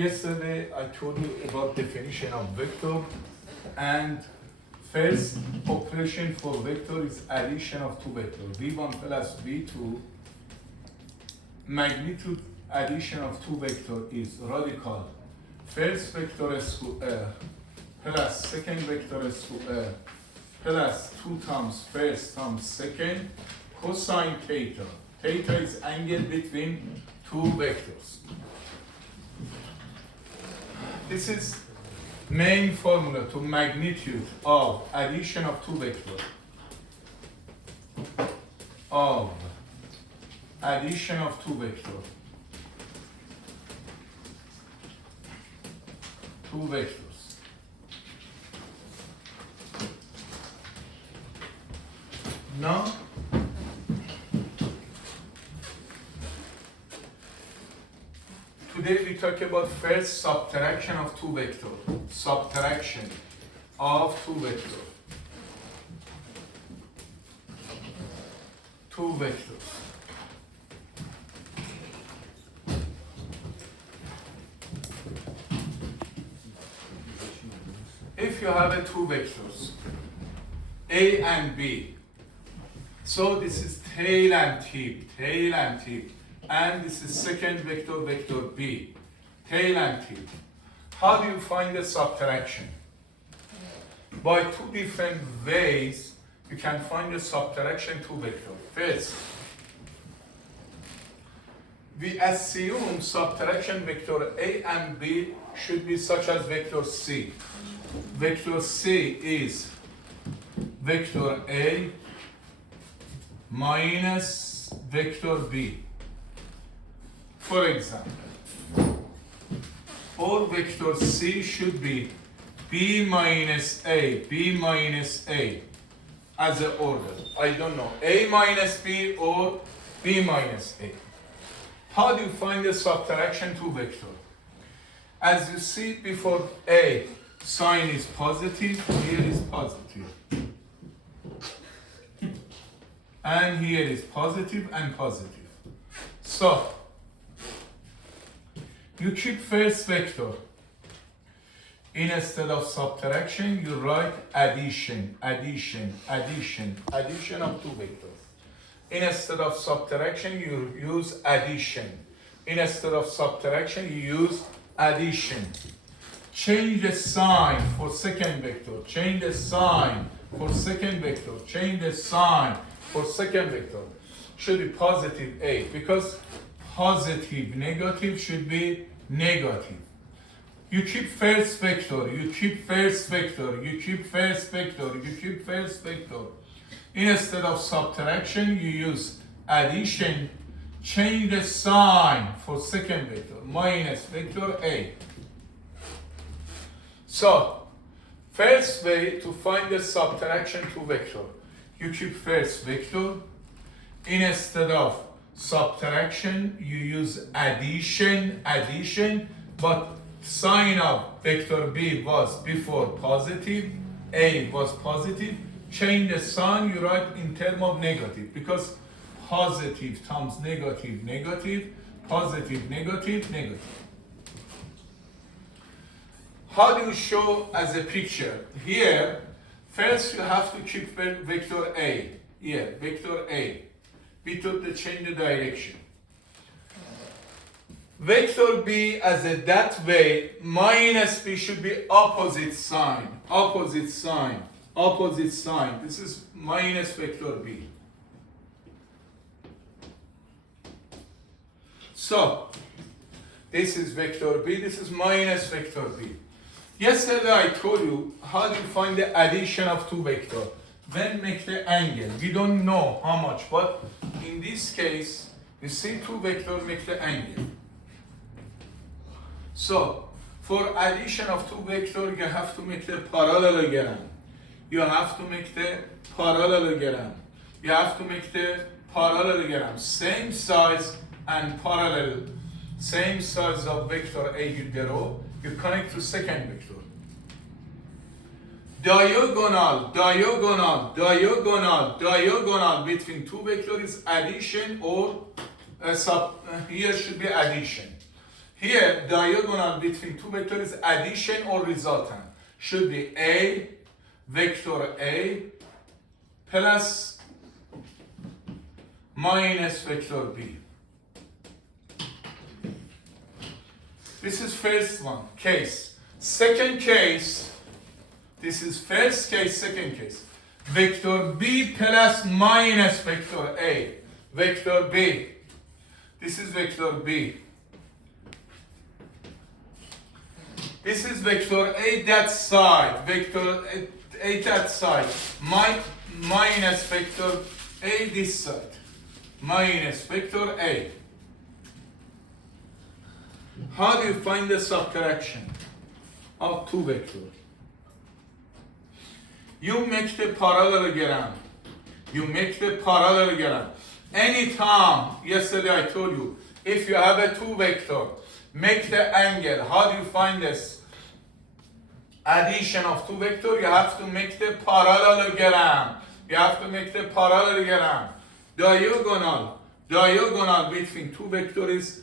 Yesterday I told you about definition of vector, and first operation for vector is addition of two vectors, v1 plus v2. Magnitude addition of two vectors is radical first vector square plus second vector square plus 2 times first times second cosine theta. Theta is angle between two vectors. This is main formula to magnitude of addition of two vectors. Of addition of two vectors. Two vectors. Now, today we talk about first subtraction of two vectors. Subtraction of two vectors. Two vectors. If you have a two vectors, A and B, so this is tail and tip, and this is second vector, vector B, tail and tip. How do you find the subtraction? By two different ways, you can find the subtraction two vector. First, we assume subtraction vector A and B should be such as vector C. Vector C is vector A minus vector B, for example. Or vector C should be B minus A as an order. I don't know, A minus B or B minus A. How do you find the subtraction to vector? As you see before A, sign is positive, here is positive. And here is positive and positive. So, you keep first vector. Instead of subtraction, you write addition of two vectors. Instead of subtraction, you use addition. Instead of subtraction, you use addition. Change the sign for second vector. Change the sign for second vector. Change the sign for second vector. Should be positive A, because positive negative should be negative. You keep first vector, you keep first vector, you keep first vector, you keep first vector. Instead of subtraction, you use addition. Change the sign for second vector, minus vector A. So, first way to find the subtraction to vector, you keep first vector. Instead of subtraction, you use addition, but sign of vector B was before positive, A was positive. Change the sign, you write in term of negative, because positive times negative, positive, negative. How do you show as a picture? Here, first you have to keep vector A. Here, vector A. We took the change the direction. Vector B as a that way, minus B should be opposite sign. This is minus vector B. So, this is vector B, this is minus vector B. Yesterday I told you how do you find the addition of two vectors. When make the angle. We don't know how much, but in this case, you see two vectors make the angle. So, for addition of two vectors, you have to make the parallelogram. You have to make the parallelogram. Same size and parallel. Same size of vector A you draw. You connect to second vector. Diagonal between two vectors is addition, or here should be addition. Here, diagonal between two vectors is addition or resultant. Should be A, vector A, plus minus vector B. This is first one, case. Second case, this is first case, second case. Vector B plus minus vector A. Vector B. This is vector B. This is vector A that side. Vector A that side. Minus vector A this side. Minus vector A. How do you find the subtraction of two vectors? You make the parallelogram. You make the parallelogram. Anytime, yesterday I told you, if you have a two vector, make the angle. How do you find this? Addition of two vectors, you have to make the parallelogram. You have to make the parallelogram. Diagonal between two vectors is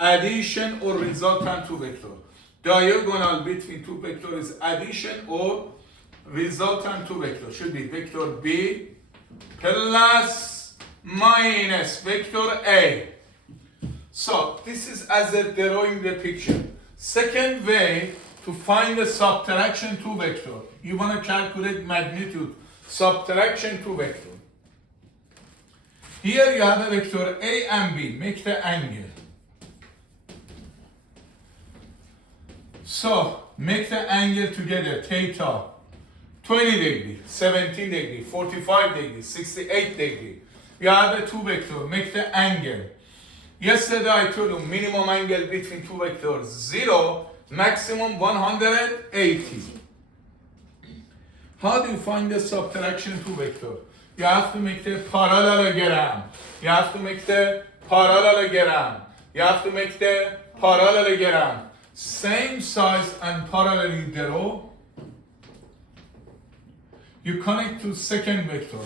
addition or resultant two vectors. Diagonal between two vectors is addition or resultant two vectors. Should be vector B plus minus vector A. So this is as a drawing the picture. Second way to find the subtraction two vector. You want to calculate magnitude. Subtraction two vector. Here you have a vector A and B. Make the angle. So make the angle together. Theta. 20 degree, 17 degree, 45 degree, 68 degree. You have the two vectors. Make the angle. Yesterday I told you minimum angle between two vectors 0, maximum 180. How do you find the subtraction two vector? You have to make the parallelogram. You have to make the parallelogram. You have to make the parallelogram. Same size and parallel you draw. You connect to second vector.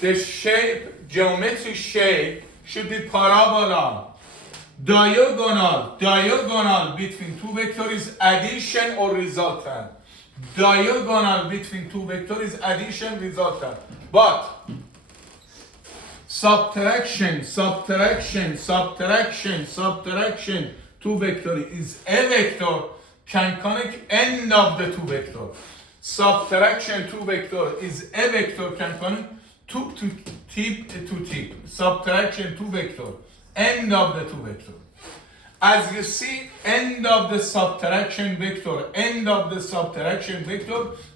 The shape, geometric shape should be parabola. Diagonal between two vectors is addition or resultant. Diagonal between two vectors is addition, resultant. But subtraction, two vectors is a vector can connect end of the two vectors. Subtraction two vector is a vector can connect tip to tip. Subtraction two vector, end of the two vector. As you see, end of the subtraction vector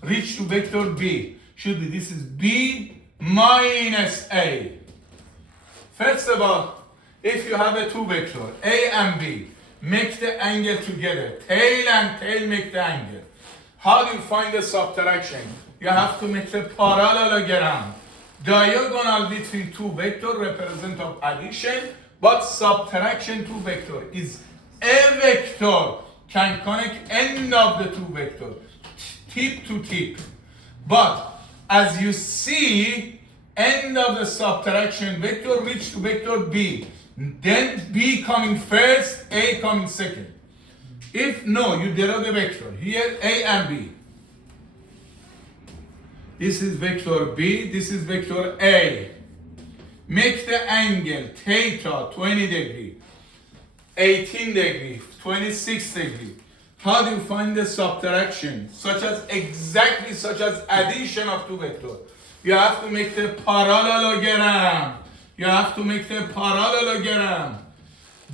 reach to vector B. Should be this is B minus A. First of all, if you have a two vector, A and B, make the angle together. Tail and tail make the angle. How do you find the subtraction? You have to make the parallelogram. Diagonal between two vectors represent of addition, but subtraction two vector is a vector can connect end of the two vectors, tip to tip. But as you see, end of the subtraction vector reach to vector B. Then B coming first, A coming second. If no, you draw the vector. Here A and B. This is vector B, this is vector A. Make the angle theta 20 degree, 18 degree, 26 degree. How do you find the subtraction? Such as addition of two vectors. You have to make the parallelogram.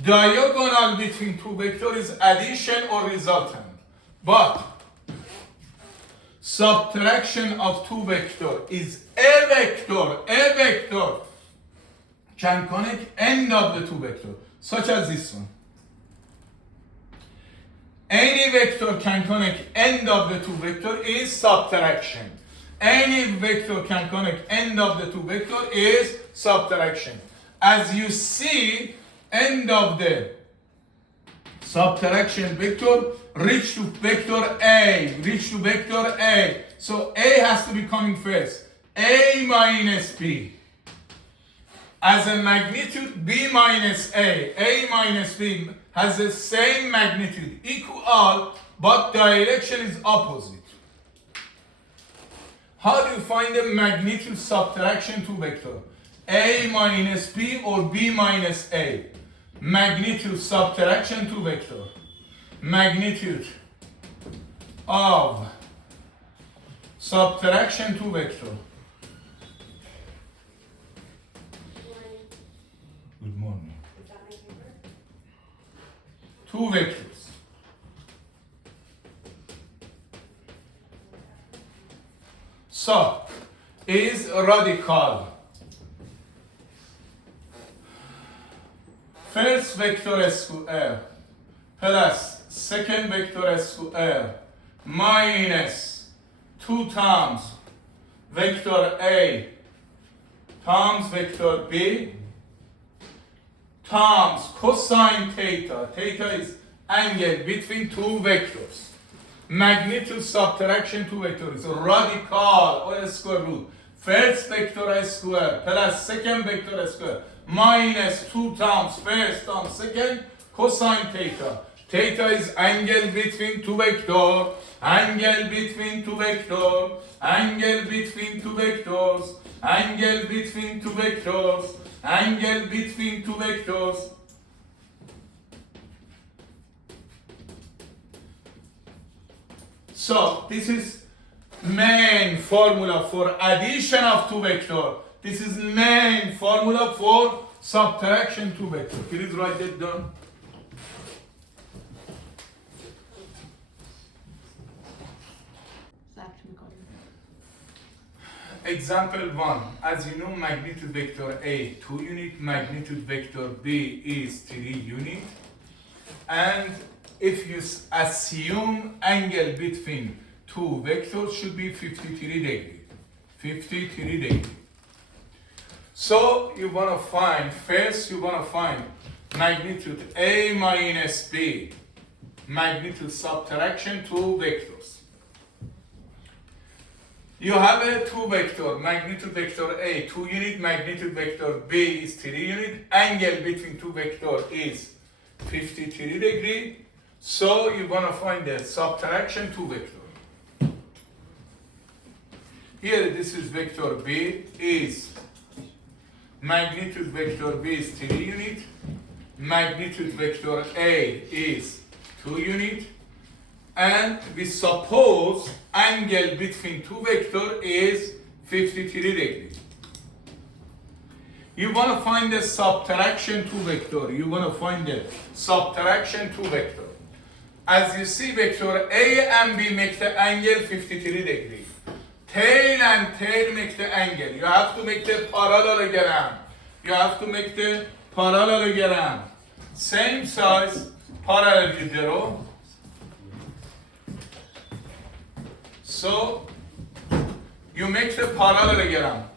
Diagonal between two vectors is addition or resultant. But subtraction of two vectors is a vector can connect end of the two vectors, such as this one. Any vector can connect end of the two vectors is subtraction. Any vector can connect end of the two vectors is subtraction. As you see, end of the subtraction vector reach to vector A. So A has to be coming first. A minus B. as a magnitude b minus a minus b has the same magnitude, equal, but direction is opposite. How do you find the magnitude subtraction to vector? A minus b or b minus a? Magnitude subtraction to vector. Magnitude of subtraction to vector. Good morning. Two vectors. So, is radical. First vector square plus second vector square minus 2 times vector A times vector B times cosine theta. Theta is angle between two vectors. Magnitude subtraction to vector is radical or square root. First vector square plus second vector square minus 2 times first times second cosine theta. Theta is angle between two vectors. Angle between two vectors. Angle between two vectors. Angle between two vectors. Angle between two vectors. So this is main formula for addition of two vectors. This is main formula for subtraction two vectors. Please write that down. Example 1. As you know, magnitude vector A 2 unit, magnitude vector B is 3 unit. And if you assume angle between two vectors should be 53 degrees. 53 degrees. So you want to find, first you want to find magnitude A minus B. Magnitude subtraction two vectors. You have a two vector, magnitude vector A 2 unit, magnitude vector B is 3 unit. Angle between two vectors is 53 degree. So you want to find the subtraction two vector. Here this is vector B is magnitude vector B is 3 unit. Magnitude vector A is 2 unit. And we suppose angle between two vectors is 53 degrees. You want to find the subtraction two vector. You want to find the subtraction two vector. As you see, vector A and B make the angle 53 degrees. Tail and tail make the angle. You have to make the parallelogram. You have to make the parallelogram. Same size, parallelogram. So, you make the parallelogram.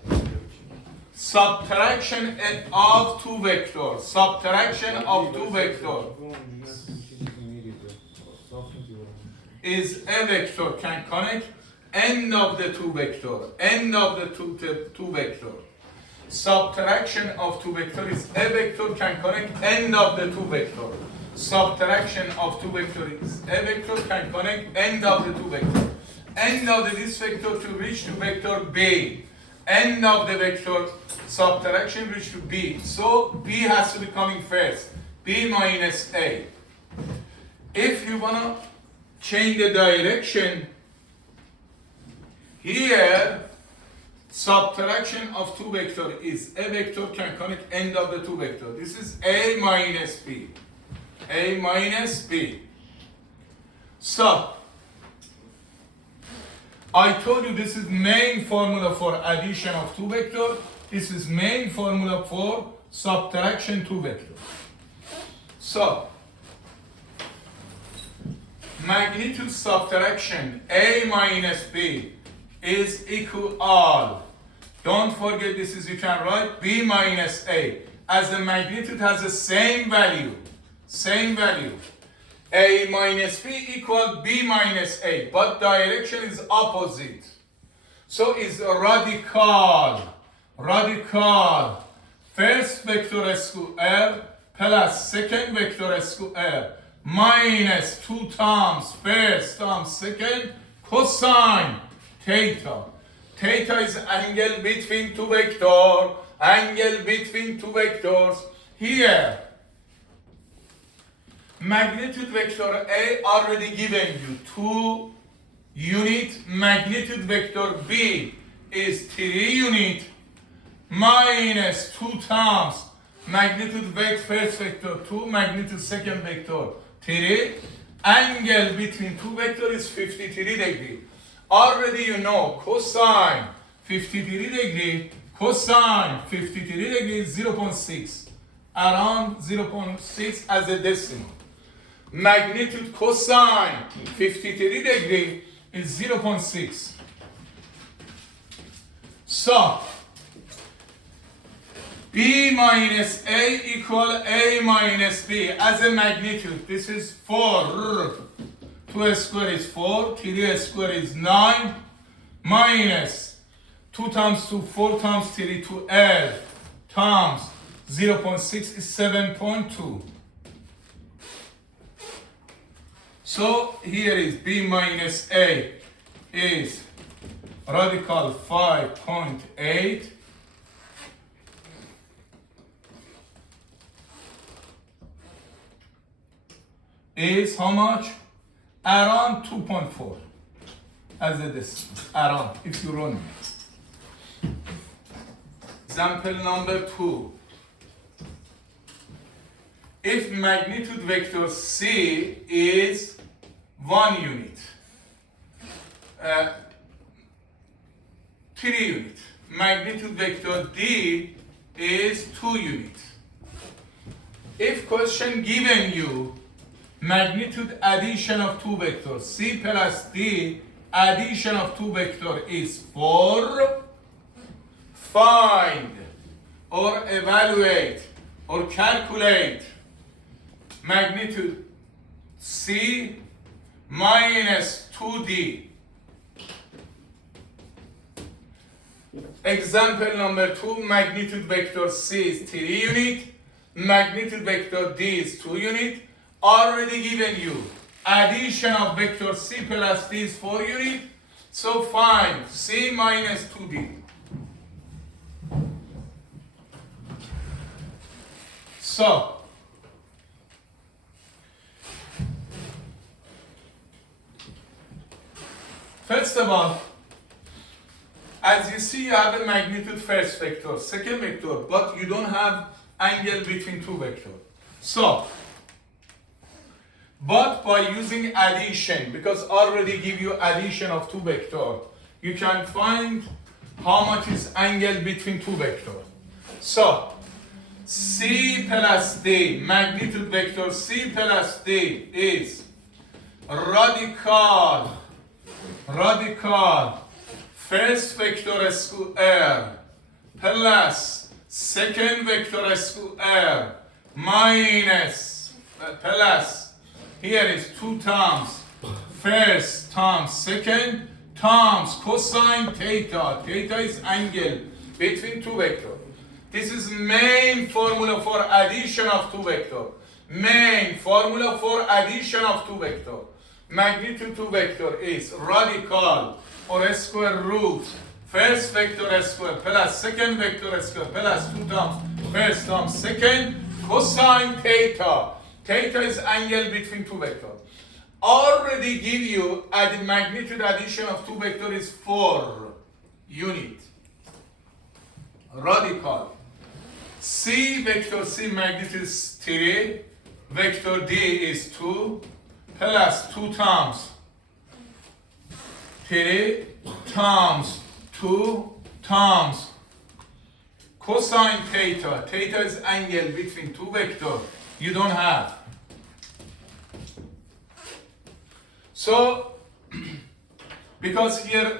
Subtraction of two vectors. Subtraction of two vectors is a vector can connect end of the two vector. End of the two vector. Subtraction of two vector is a vector can connect end of the two vector. Subtraction of two vector is a vector can connect end of the two vector. End of this vector to reach to vector B. End of the vector subtraction reach to B. So B has to be coming first. B minus A. If you want to change the direction, here subtraction of two vector is a vector can connect end of the two vector. This is A minus B. A minus B. So I told you this is main formula for addition of two vectors. This is main formula for subtraction two vectors. So, magnitude subtraction A minus B is equal. Don't forget this is, you can write B minus A. As the magnitude has the same value. Same value. A minus B equal B minus A, but direction is opposite. So it's radical. Radical. first vector square plus second vector square minus 2 times first times second cosine theta. Theta is angle between two vectors. Angle between two vectors. Here, magnitude vector A already given you 2 unit. Magnitude vector B is 3 unit minus 2 times magnitude first vector 2, magnitude second vector 3. Angle between two vectors is 53 degree. Already you know cosine 53 degree, cosine 53 degree is 0.6, around 0.6 as a decimal. Magnitude cosine 53 degree is 0.6. So, B minus A equal A minus B as a magnitude. This is 4. 2 square is 4, 3 square is 9, minus 2 times 2, 4 times 3, 12 times 0.6 is 7.2. So here is B minus A is radical 5.8 is how much? Around 2.4 as it is, around, if you run it. Example number 2. If magnitude vector C is 1 unit, 3 unit, magnitude vector D is 2 unit. If question given you magnitude addition of two vectors, C plus D, addition of two vectors is 4, find or evaluate or calculate magnitude C minus 2D. Example number 2, magnitude vector C is 3 unit, magnitude vector D is 2 unit. Already given you addition of vector C plus D is 4 unit. So find C minus 2D. So first of all, as you see, you have a magnitude first vector, second vector, but you don't have angle between two vectors. So, but by using addition, because already give you addition of two vectors, you can find how much is angle between two vectors. So, C plus D, magnitude vector C plus D is radical first vector square plus second vector square minus plus, here is 2 times first times second times cosine theta. Theta is angle between two vectors. This is main formula for addition of two vectors. Main formula for addition of two vectors. Magnitude two vector is radical or square root first vector square plus second vector square plus 2 times first times second cosine theta. Theta is angle between two vectors. Already give you the magnitude addition of two vectors is 4 unit. Radical. C vector C magnitude is 3. Vector D is 2 plus 2 times 3 times 2 times cosine theta. Theta is angle between two vectors. You don't have. So, because here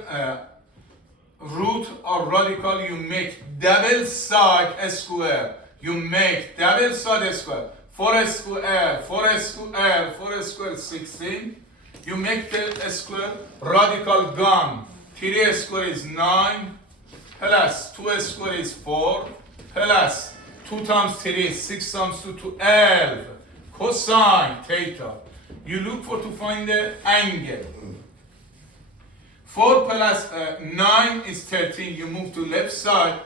root or radical, you make double side square. You make double side square. 4 square, 4 square, 4 square, 16. You make the square, radical gone. 3 square is 9, plus 2 square is 4, plus 2 times 3 is 6 times 2, 12 cosine theta. You look for to find the angle. 4 plus 9 is 13. You move to left side.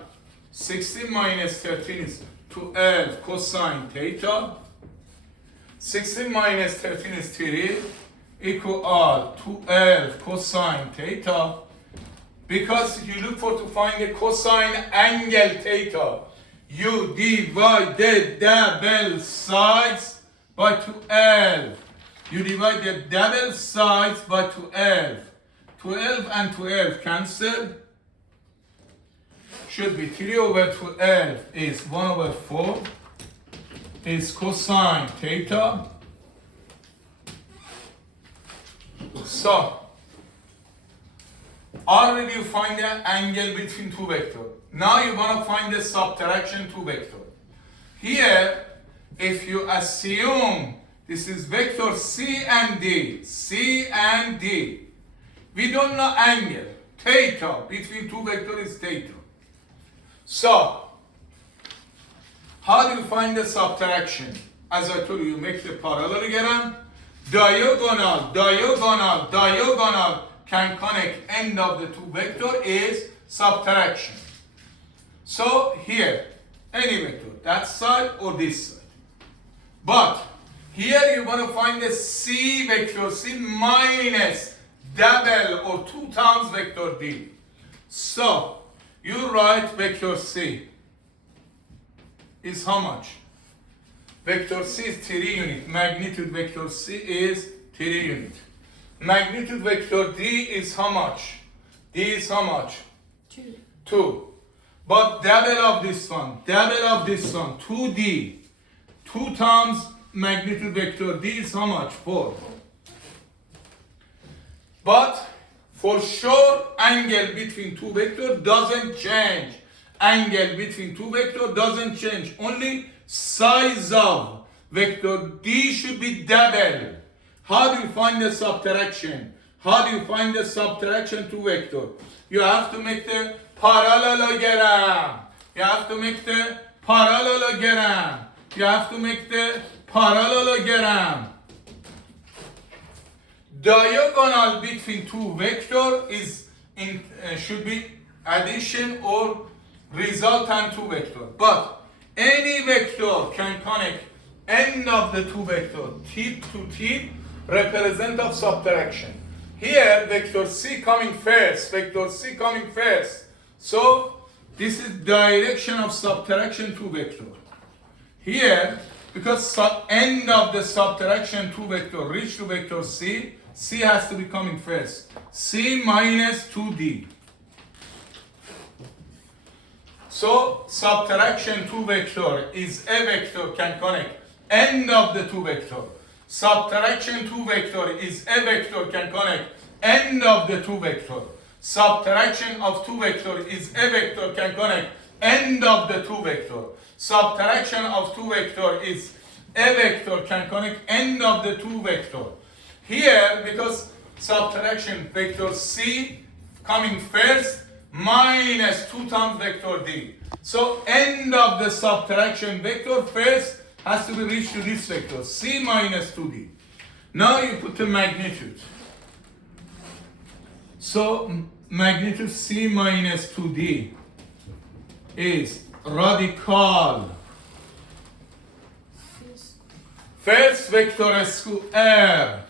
16 minus 13 is 12 cosine theta. 16 minus 13 is 3 equal 12 cosine theta. Because you look for to find the cosine angle theta, you divide the double sides by 12. You divide the double sides by 12. 12 and 12 cancel. Should be 3 over 12 is 1 over 4 is cosine theta. So, already you find the angle between two vectors. Now you want to find the subtraction two vectors. Here, if you assume this is vector C and D, C and D, we don't know angle. Theta between two vectors is theta. So, how do you find the subtraction? As I told you, you make the parallelogram. Diagonal, diagonal, diagonal can connect end of the two vector is subtraction. So here, any vector, that side or this side. But here you want to find the C vector, C minus double or 2 times vector D. So you write vector C is how much? Vector C is 3 unit. Magnitude vector C is 3 unit. Magnitude vector D is how much? D is how much? 2. 2. But double of this one, 2D. 2 times magnitude vector D is how much? 4. But for sure, angle between two vectors doesn't change. Angle between two vectors doesn't change. Only size of vector D should be double. How do you find the subtraction? How do you find the subtraction to vector? You have to make the parallelogram. You have to make the parallelogram. You have to make the parallelogram. Diagonal between two vector is should be addition or resultant to vector. But any vector can connect end of the two vector, tip to tip, represent of subtraction. Here, vector C coming first, vector C coming first. So, this is direction of subtraction to vector. Here, because end of the subtraction to vector reach to vector C, C has to be coming first. C minus 2D. So, subtraction to vector is a vector can connect end of the two vector. Subtraction to vector is a vector can connect end of the two vector. Subtraction of two vector is a vector can connect end of the two vector. Subtraction of two vector is a vector can connect end of the two vector. Here, because subtraction vector C coming first minus 2 times vector D. So end of the subtraction vector first has to be reached to this vector, C minus 2D. Now you put the magnitude. So magnitude C minus 2D is radical first vector square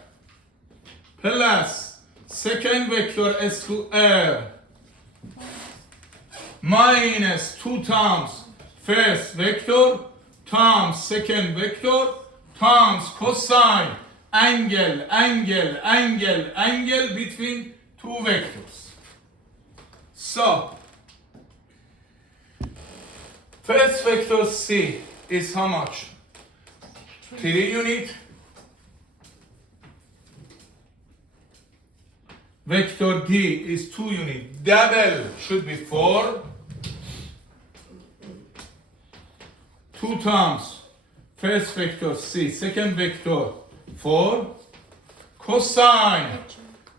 plus second vector square minus 2 times first vector times second vector times cosine angle between two vectors. So, first vector C is how much? 3 unit. Vector D is 2 unit. Double should be 4. 2 times first vector C, second vector 4. Cosine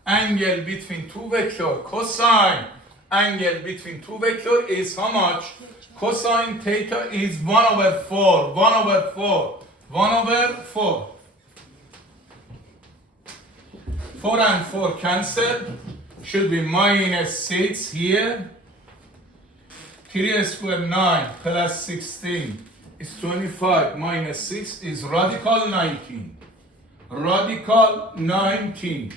angle between two vector. Cosine angle between two vector is how much? Cosine theta is 1 over 4. 1 over 4. 1 over 4. 4 and 4 cancel. Should be minus 6 here. 3 squared 9 plus 16 is 25. Minus 6 is radical 19. Radical 19.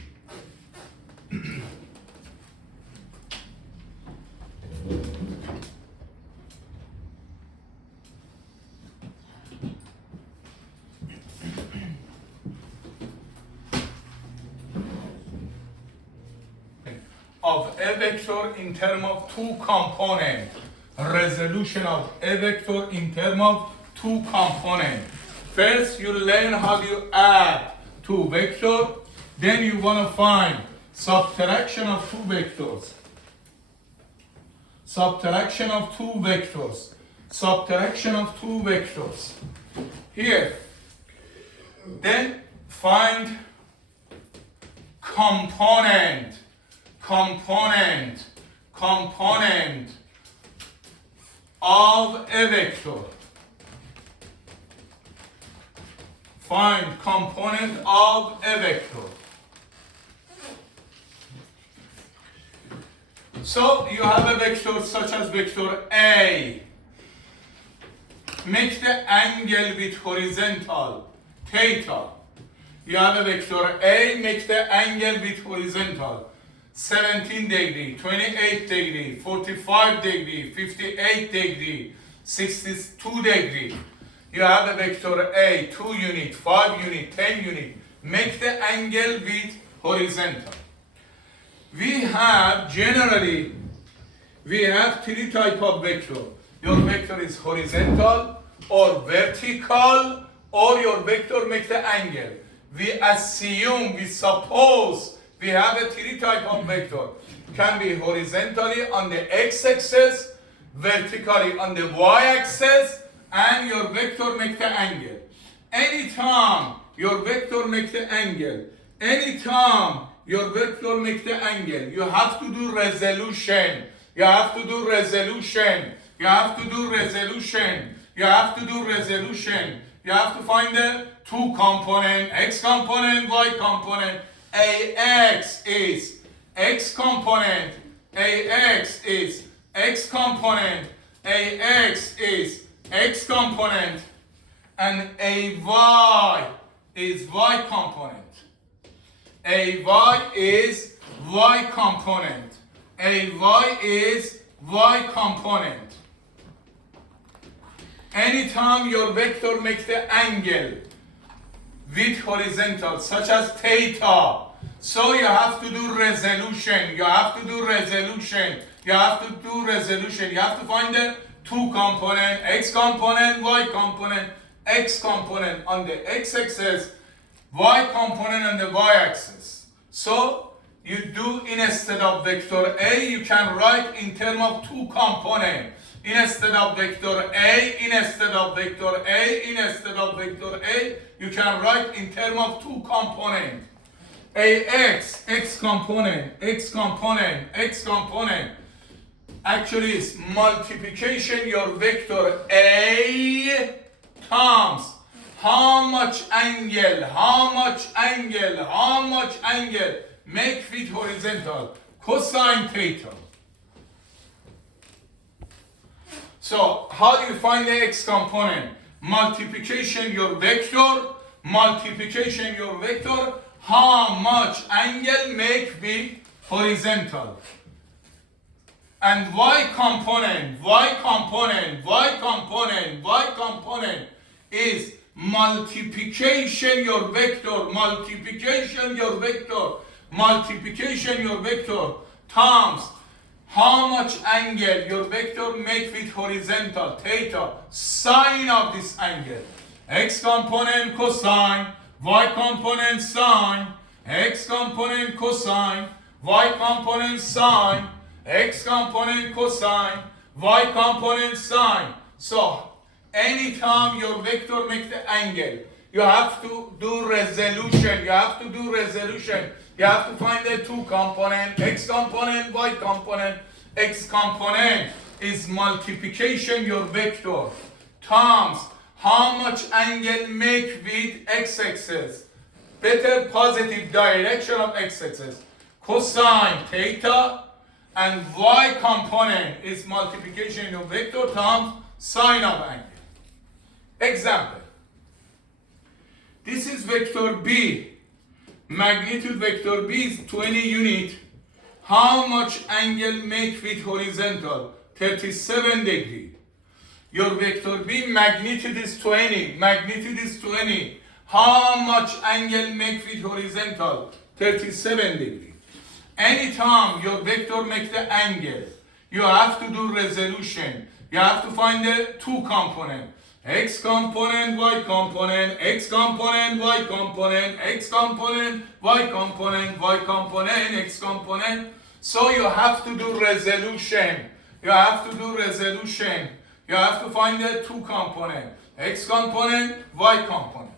Of a vector in terms of two components. Resolution of a vector in terms of two components. First, you learn how you add two vectors. Then you want to find subtraction of two vectors. Subtraction of two vectors. Subtraction of two vectors. Here. Then find component. Component of a vector. Find component of a vector. So you have a vector such as vector A. Make the angle with horizontal, theta. You have a vector A, make the angle with horizontal. 17 degree, 28 degree, 45 degree, 58 degree, 62 degree. You have a vector A, 2 unit, 5 unit, 10 unit. Make the angle with horizontal. We have generally, we have three type of vector. Your vector is horizontal or vertical, or your vector make the angle. We assume, we suppose we have a three type of vector. Can be horizontally on the x-axis, vertically on the y-axis, and your vector make the angle. Anytime your vector make the angle, anytime your vector make the angle, you have to do resolution. You have to do resolution. You have to do resolution. You have to do resolution. You have to find the two component, x component, y component. AX is x component, AX is x component, AX is x component, and AY is y component. AY is y component. AY is y component. Anytime your vector makes the angle with horizontal, such as theta, so you have to do resolution. You have to do resolution. You have to do resolution. You have to find the two component, x component, y component, x component on the x-axis, y component on the y-axis. So you do, instead of vector A, you can write in terms of two components. Instead of vector A, instead of vector A, instead of vector A, you can write in terms of two components. AX, x component, x component, x component. Actually, it's multiplication your vector A times how much angle, how much angle, how much angle make with horizontal, cosine theta. So how do you find the x component? Multiplication your vector, multiplication your vector, how much angle make with horizontal. And y component, y component, y component, y component is multiplication your vector, multiplication your vector, multiplication your vector times how much angle your vector make with horizontal, theta, sine of this angle. X component cosine, y component sine, x component cosine, y component sine, x component cosine, y component sine. So, anytime your vector makes the angle, you have to do resolution. You have to do resolution. You have to find the two component, x component, y component. X component is multiplication your vector times how much angle make with x-axis. Better positive direction of x-axis. Cosine theta and y component is multiplication of vector times sine of angle. Example. This is vector B. Magnitude vector B is 20 unit. How much angle make with horizontal? 37 degree. Your vector B magnitude is 20. Magnitude is 20. How much angle make with horizontal? 37 degree. Anytime your vector make the angle, you have to do resolution. You have to find the two component. X component, y component, x component, y component, x component, y component, y component, x component. So you have to do resolution. You have to do resolution. You have to find the two component. X component, y component.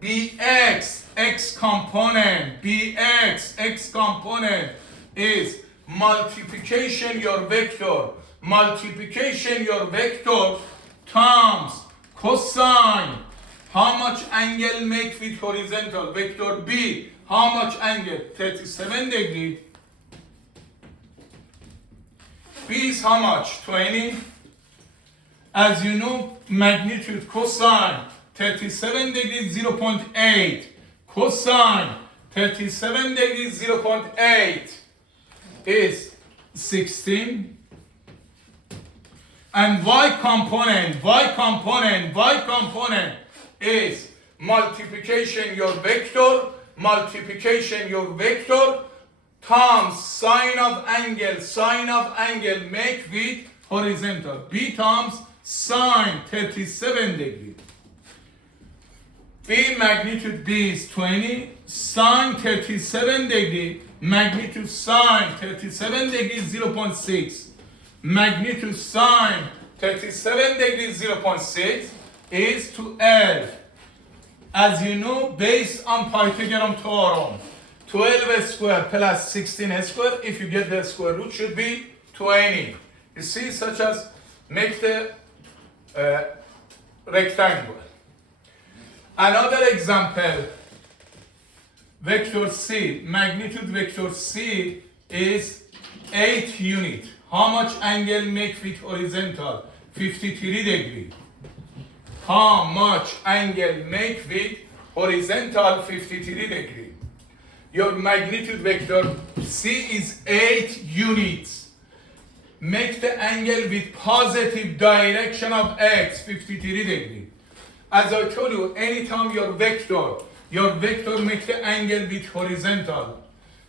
Bx, x component, Bx, x component is multiplication your vector. Multiplication your vector times cosine. How much angle make with horizontal? Vector B. How much angle? 37 degree. B is how much? 20. As you know, magnitude cosine 37 degrees 0.8. Cosine 37 degrees 0.8 is 16. And y component is multiplication your vector times sine of angle make with horizontal. B times sine 37 degree. B magnitude B is 20, sine 37 degree, magnitude sine 37 degree 0.6. Magnitude sine 37 degrees 0.6 is 12. As you know, based on Pythagorean theorem, 12 square plus 16 square, if you get the square root, should be 20. You see, such as make the rectangle. Another example, vector C, magnitude vector C is 8 unit. How much angle make with horizontal? 53 degree. How much angle make with horizontal? 53 degree. Your magnitude vector C is 8 units. Make the angle with positive direction of x, 53 degree. As I told you, anytime your vector make the angle with horizontal,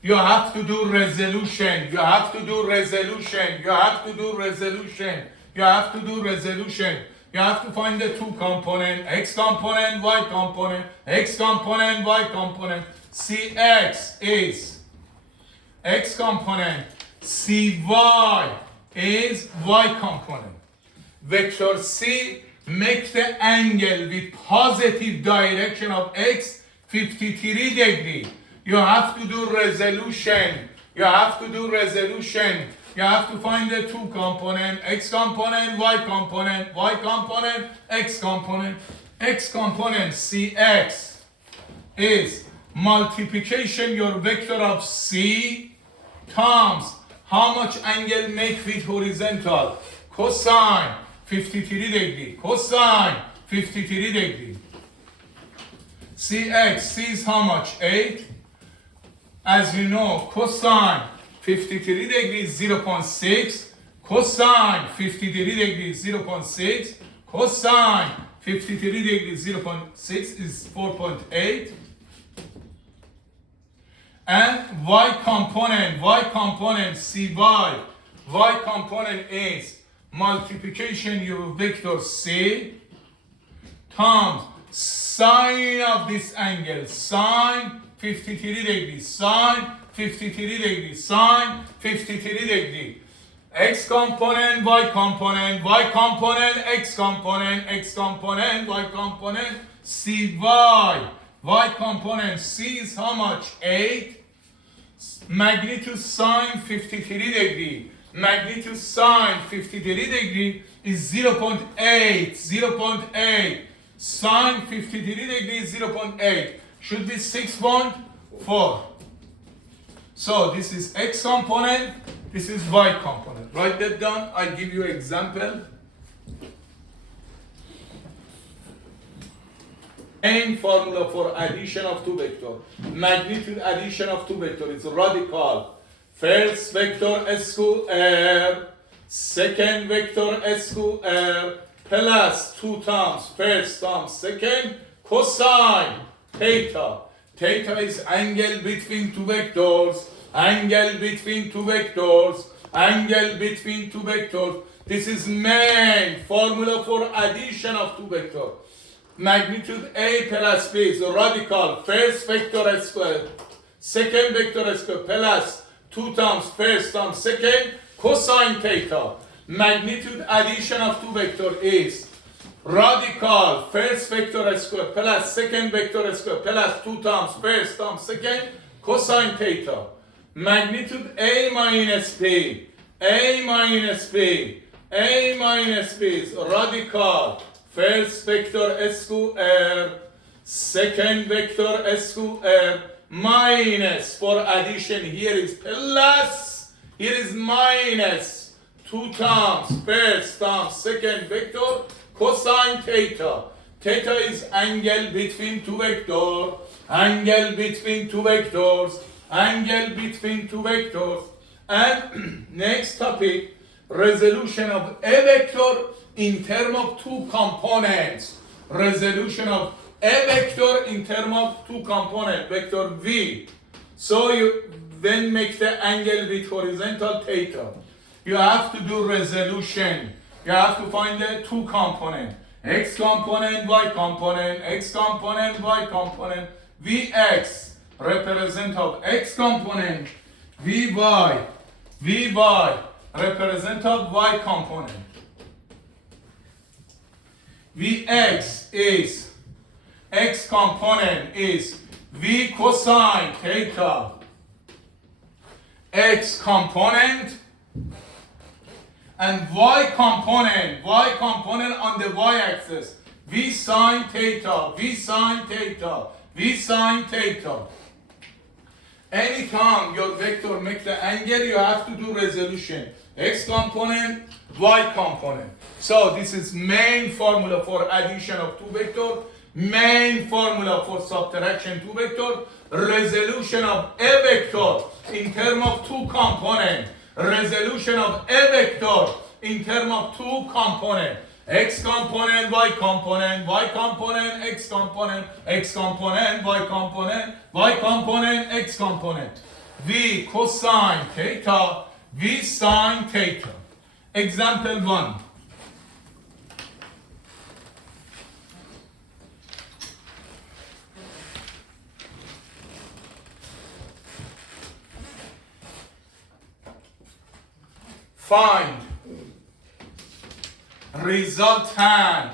you have to do resolution. You have to find the two component, x component, y component, x component, y component. Cx is x component, Cy is y component. Vector C make the angle with positive direction of x, 53 degree. You have to do resolution. You have to find the two component, x component, y component, x component. X component Cx is multiplication your vector of C times how much angle make with horizontal? Cosine 53 degree. Cosine 53 degree. Cx, C is how much? 8. As you know, cosine 53 degrees 0.6, cosine 53 degrees 0.6, cosine 53 degrees 0.6 is 4.8. And y component Cy, y component is multiplication your vector C times sine of this angle, sine 53 degrees, sine 53 degrees, sine 53 degrees. X component, y component, x component, y component, Cy. Y component C is how much? 8. Magnitude sine 53 degree. Magnitude sine 53 degree is 0.8. 0.8. Sine 53 degree is 0.8. Should be 6.4. So this is x component, this is y component. Write that down. I give you example. Main formula for addition of two vectors. Magnitude addition of two vectors is radical. First vector square, second vector square, plus 2 times first times second cosine theta. Theta is angle between two vectors. Angle between two vectors. Angle between two vectors. This is main formula for addition of two vectors. Magnitude A plus B is radical first vector square, second vector square plus 2 times first times second cosine theta. Magnitude addition of two vectors is radical first vector square plus second vector square plus 2 times first times second cosine theta. Magnitude A minus B. A minus B. A minus B is radical first vector square, second vector square, minus for addition. Here is plus, here is minus 2 times first times second vector cosine theta. Theta is angle between two vectors. Angle between two vectors. Angle between two vectors. And next topic, resolution of a vector in terms of two components. Resolution of a vector in terms of two components. Vector V. So you then make the angle with horizontal theta. You have to do resolution. You have to find the two component. X component, Y component, X component, Y component. Vx represent of X component. Vy represent of Y component. Vx is X component is V cosine theta. X component and Y component on the Y axis. V sine theta, V sine theta, V sine theta. Anytime your vector make the angle, you have to do resolution. X component, Y component. So this is main formula for addition of two vectors, main formula for subtraction two vectors, resolution of a vector in terms of two components, resolution of a vector in terms of two components. X component, Y component, Y component, X component, X component, Y component, Y component, X component. V cosine theta, V sine theta. Example 1. Find resultant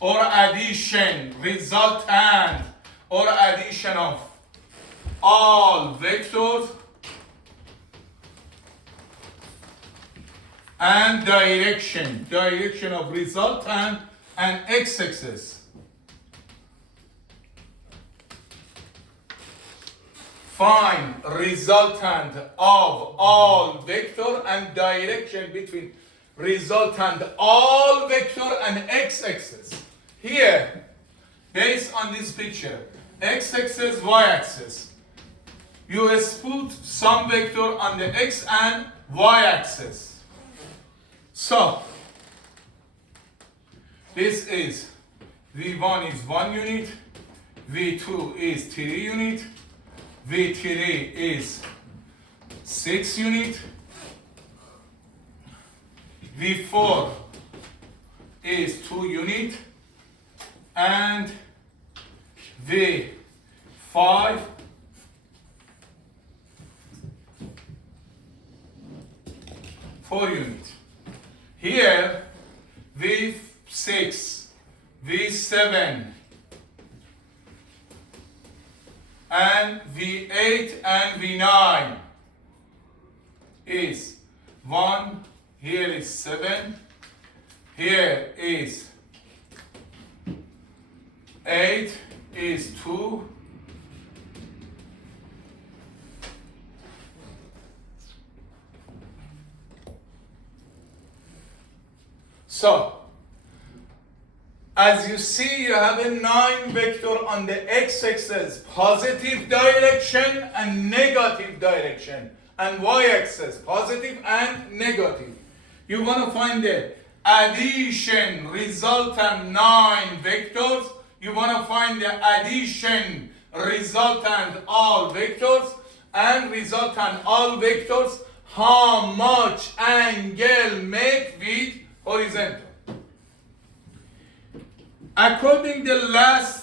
or addition of all vectors and direction of resultant and x-axis. Find resultant of all vector and direction between resultant all vector and x-axis. Here, based on this picture, x-axis, y-axis, you put some vector on the x and y-axis. So, this is V1 is 1 unit, V2 is 3 unit, V3 is 6 unit, V4 is 2 unit, and V5 4 unit. Here V6, V7 and V8 and V9 is 1, here is 7, here is 8, is 2, so as you see, you have a 9 vector on the x-axis, positive direction and negative direction, and y-axis, positive and negative. You want to find the addition resultant 9 vectors. You want to find the addition resultant all vectors, and resultant all vectors, how much angle make with horizontal. According to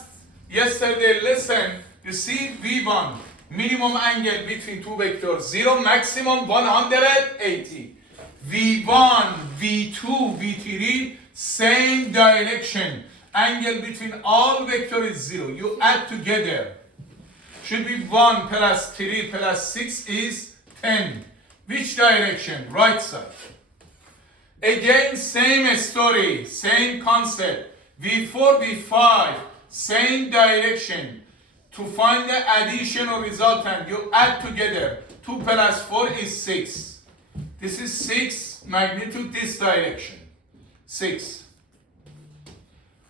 yesterday lesson, you see V1, minimum angle between two vectors, 0, maximum 180. V1, V2, V3, same direction. Angle between all vectors is 0. You add together. Should be 1 plus 3 plus 6 is 10. Which direction? Right side. Again, same story, same concept. V4, V5, same direction. To find the addition or resultant, you add together. 2 plus 4 is 6. This is 6, magnitude this direction. 6.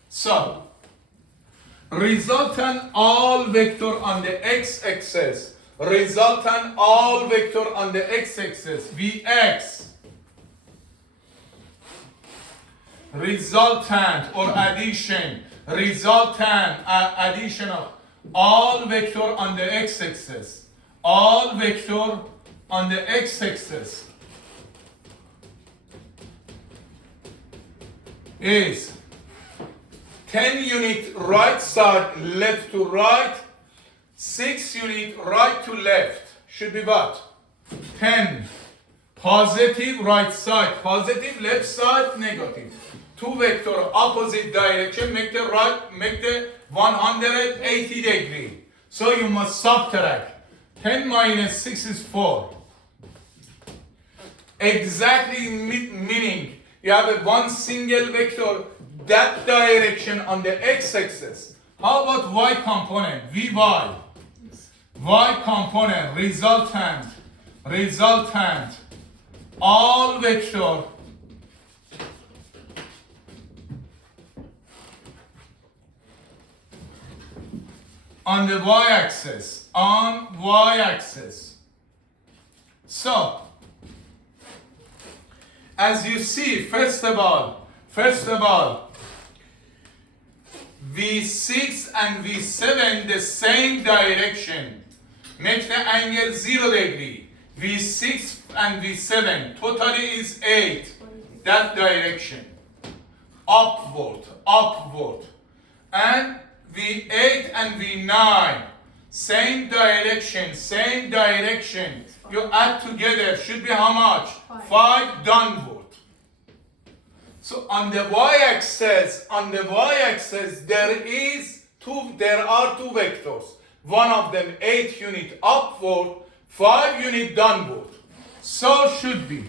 So, resultant all vector on the x-axis. Resultant all vector on the x-axis. Vx. Resultant or addition, addition of all vector on the x-axis, all vector on the x-axis is 10 unit right side left to right, 6 unit right to left. Should be what? 10 positive right side, positive left side, negative. Two vector opposite direction make the 180 degree. So you must subtract. 10 minus 6 is 4. Exactly meaning you have a one single vector that direction on the x-axis. How about y component? Vy. Y component resultant all vector on the y-axis, So, as you see, first of all, V6 and V7 the same direction. Make the angle 0 degree. V6 and V7 totally is 8. That direction. Upward. And V8 and V9, same direction. You add together, should be how much? 5 downward. So on the y-axis, there are two vectors. One of them 8 unit upward, 5 unit downward. So should be.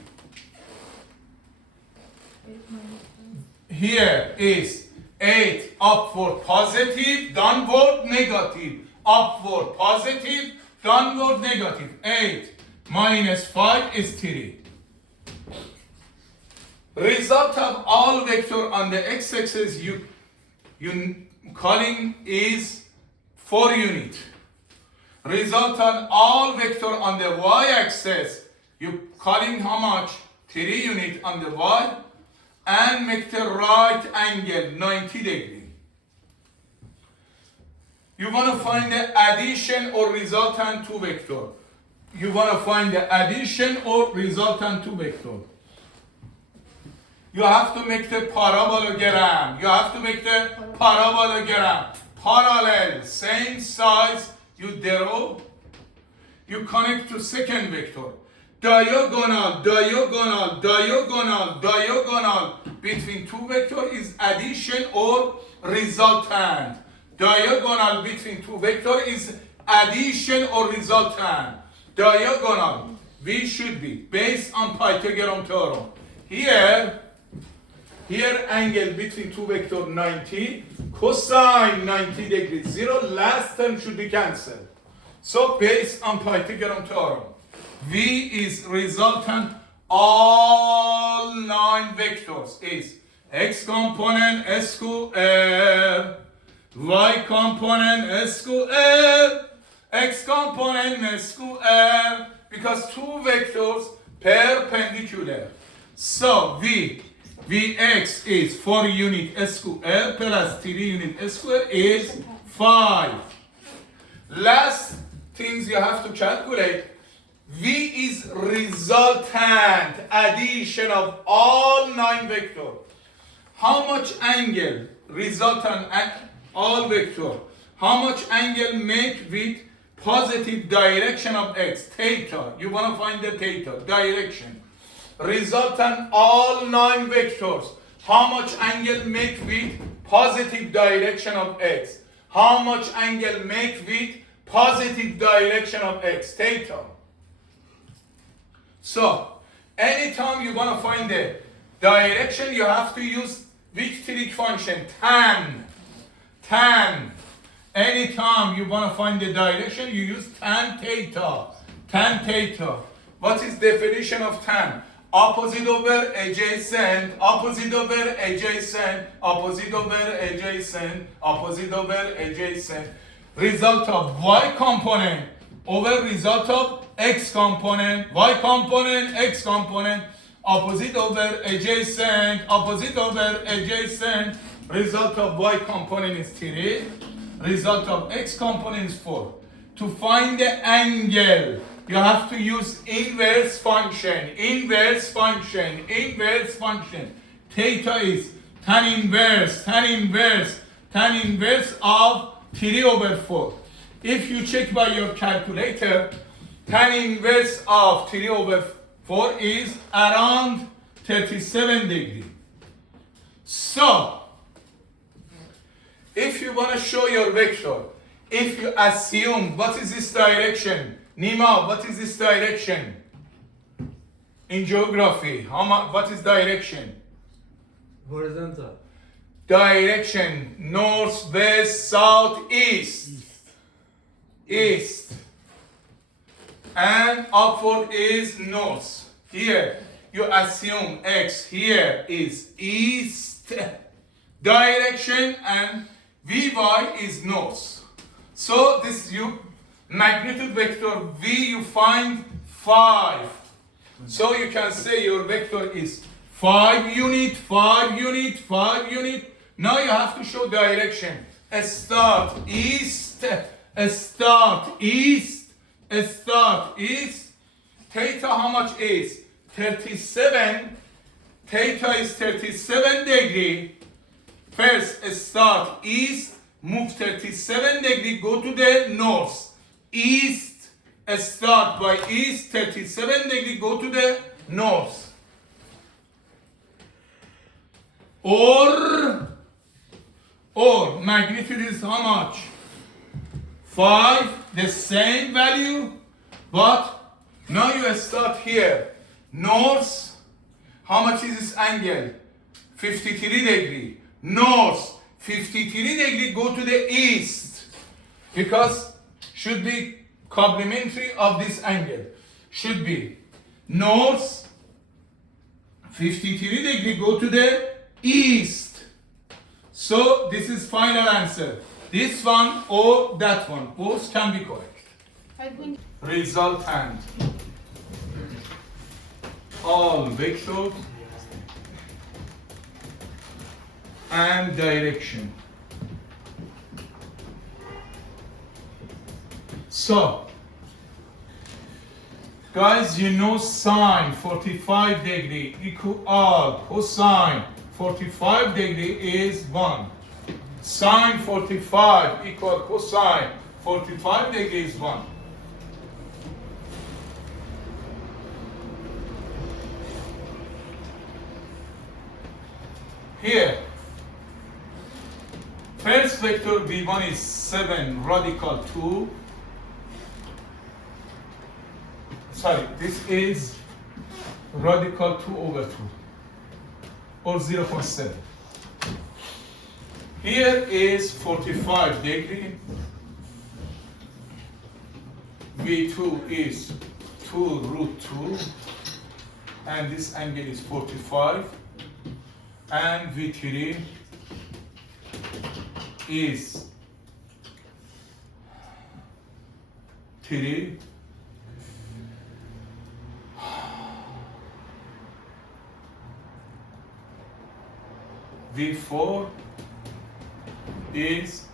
Here is 8 upward positive, downward negative. Upward positive, downward negative. 8 minus 5 is 3. Result of all vector on the x-axis you calling is 4 unit. Result on all vector on the y-axis you calling how much? 3 unit on the y. And make the right angle 90 degree. You want to find the addition or resultant two vector. You want to find the addition or resultant two vector. You have to make the parallelogram. Parallel, same size. You draw. You connect to second vector. Diagonal between two vectors is addition or resultant. Diagonal between two vectors is addition or resultant. Diagonal V should be based on Pythagorean theorem. Here angle between two vectors 90, cosine 90 degrees 0, last term should be cancelled. So based on Pythagorean theorem, V is resultant all 9 vectors is x component S square, y component S square, x component S square, because two vectors perpendicular. So Vx is 4 unit S square plus 3 unit S square is 5. Last things you have to calculate, V is resultant addition of all 9 vectors. How much angle resultant at all vector? How much angle make with positive direction of x? Theta. You want to find the theta, direction. Resultant all 9 vectors. How much angle make with positive direction of x? How much angle make with positive direction of x? Theta. So, anytime you want to find the direction, you have to use which trig function? Tan. Anytime you want to find the direction, you use tan theta. Tan theta. What is definition of tan? Opposite over adjacent, opposite over adjacent, opposite over adjacent, opposite over adjacent. Result of y component over result of x component, y component, x component, opposite over adjacent, opposite over adjacent. Result of y component is 3, result of x component is 4. To find the angle, you have to use inverse function, inverse function, inverse function. Theta is tan inverse of 3 over 4. If you check by your calculator, tan inverse of 3 over 4 is around 37 degrees. So, if you want to show your vector, if you assume, what is this direction? Nima, what is this direction? In geography, what is direction? Horizontal. Direction, north, west, south, east. East. And upward is north. Here, you assume x here is east direction and Vy is north. So this magnitude vector V you find 5. So you can say your vector is 5 unit, 5 unit, 5 unit. Now you have to show direction. A start east, a start east, a start east. Theta how much is? 37. Theta is 37 degree. First start east, move 37 degree, go to the north. East, start by east, 37 degree, go to the north. Or magnitude is how much? 5, the same value, but now you start here. North, how much is this angle? 53 degree. North, 53 degree, go to the east. Because should be complementary of this angle. Should be north, 53 degree, go to the east. So this is final answer. This one or that one, both can be correct. Resultant. All vectors and direction. So, guys, you know sine 45 degree equal cosine 45 degree is 1. Sine 45 equal cosine 45 degree is 1. Here, first vector V1 is 7 radical 2. sorry, this is radical 2 over 2, or 0.7. Here is 45 degree. V2 is 2 root 2, and this angle is 45, and V3 is 3. V4 is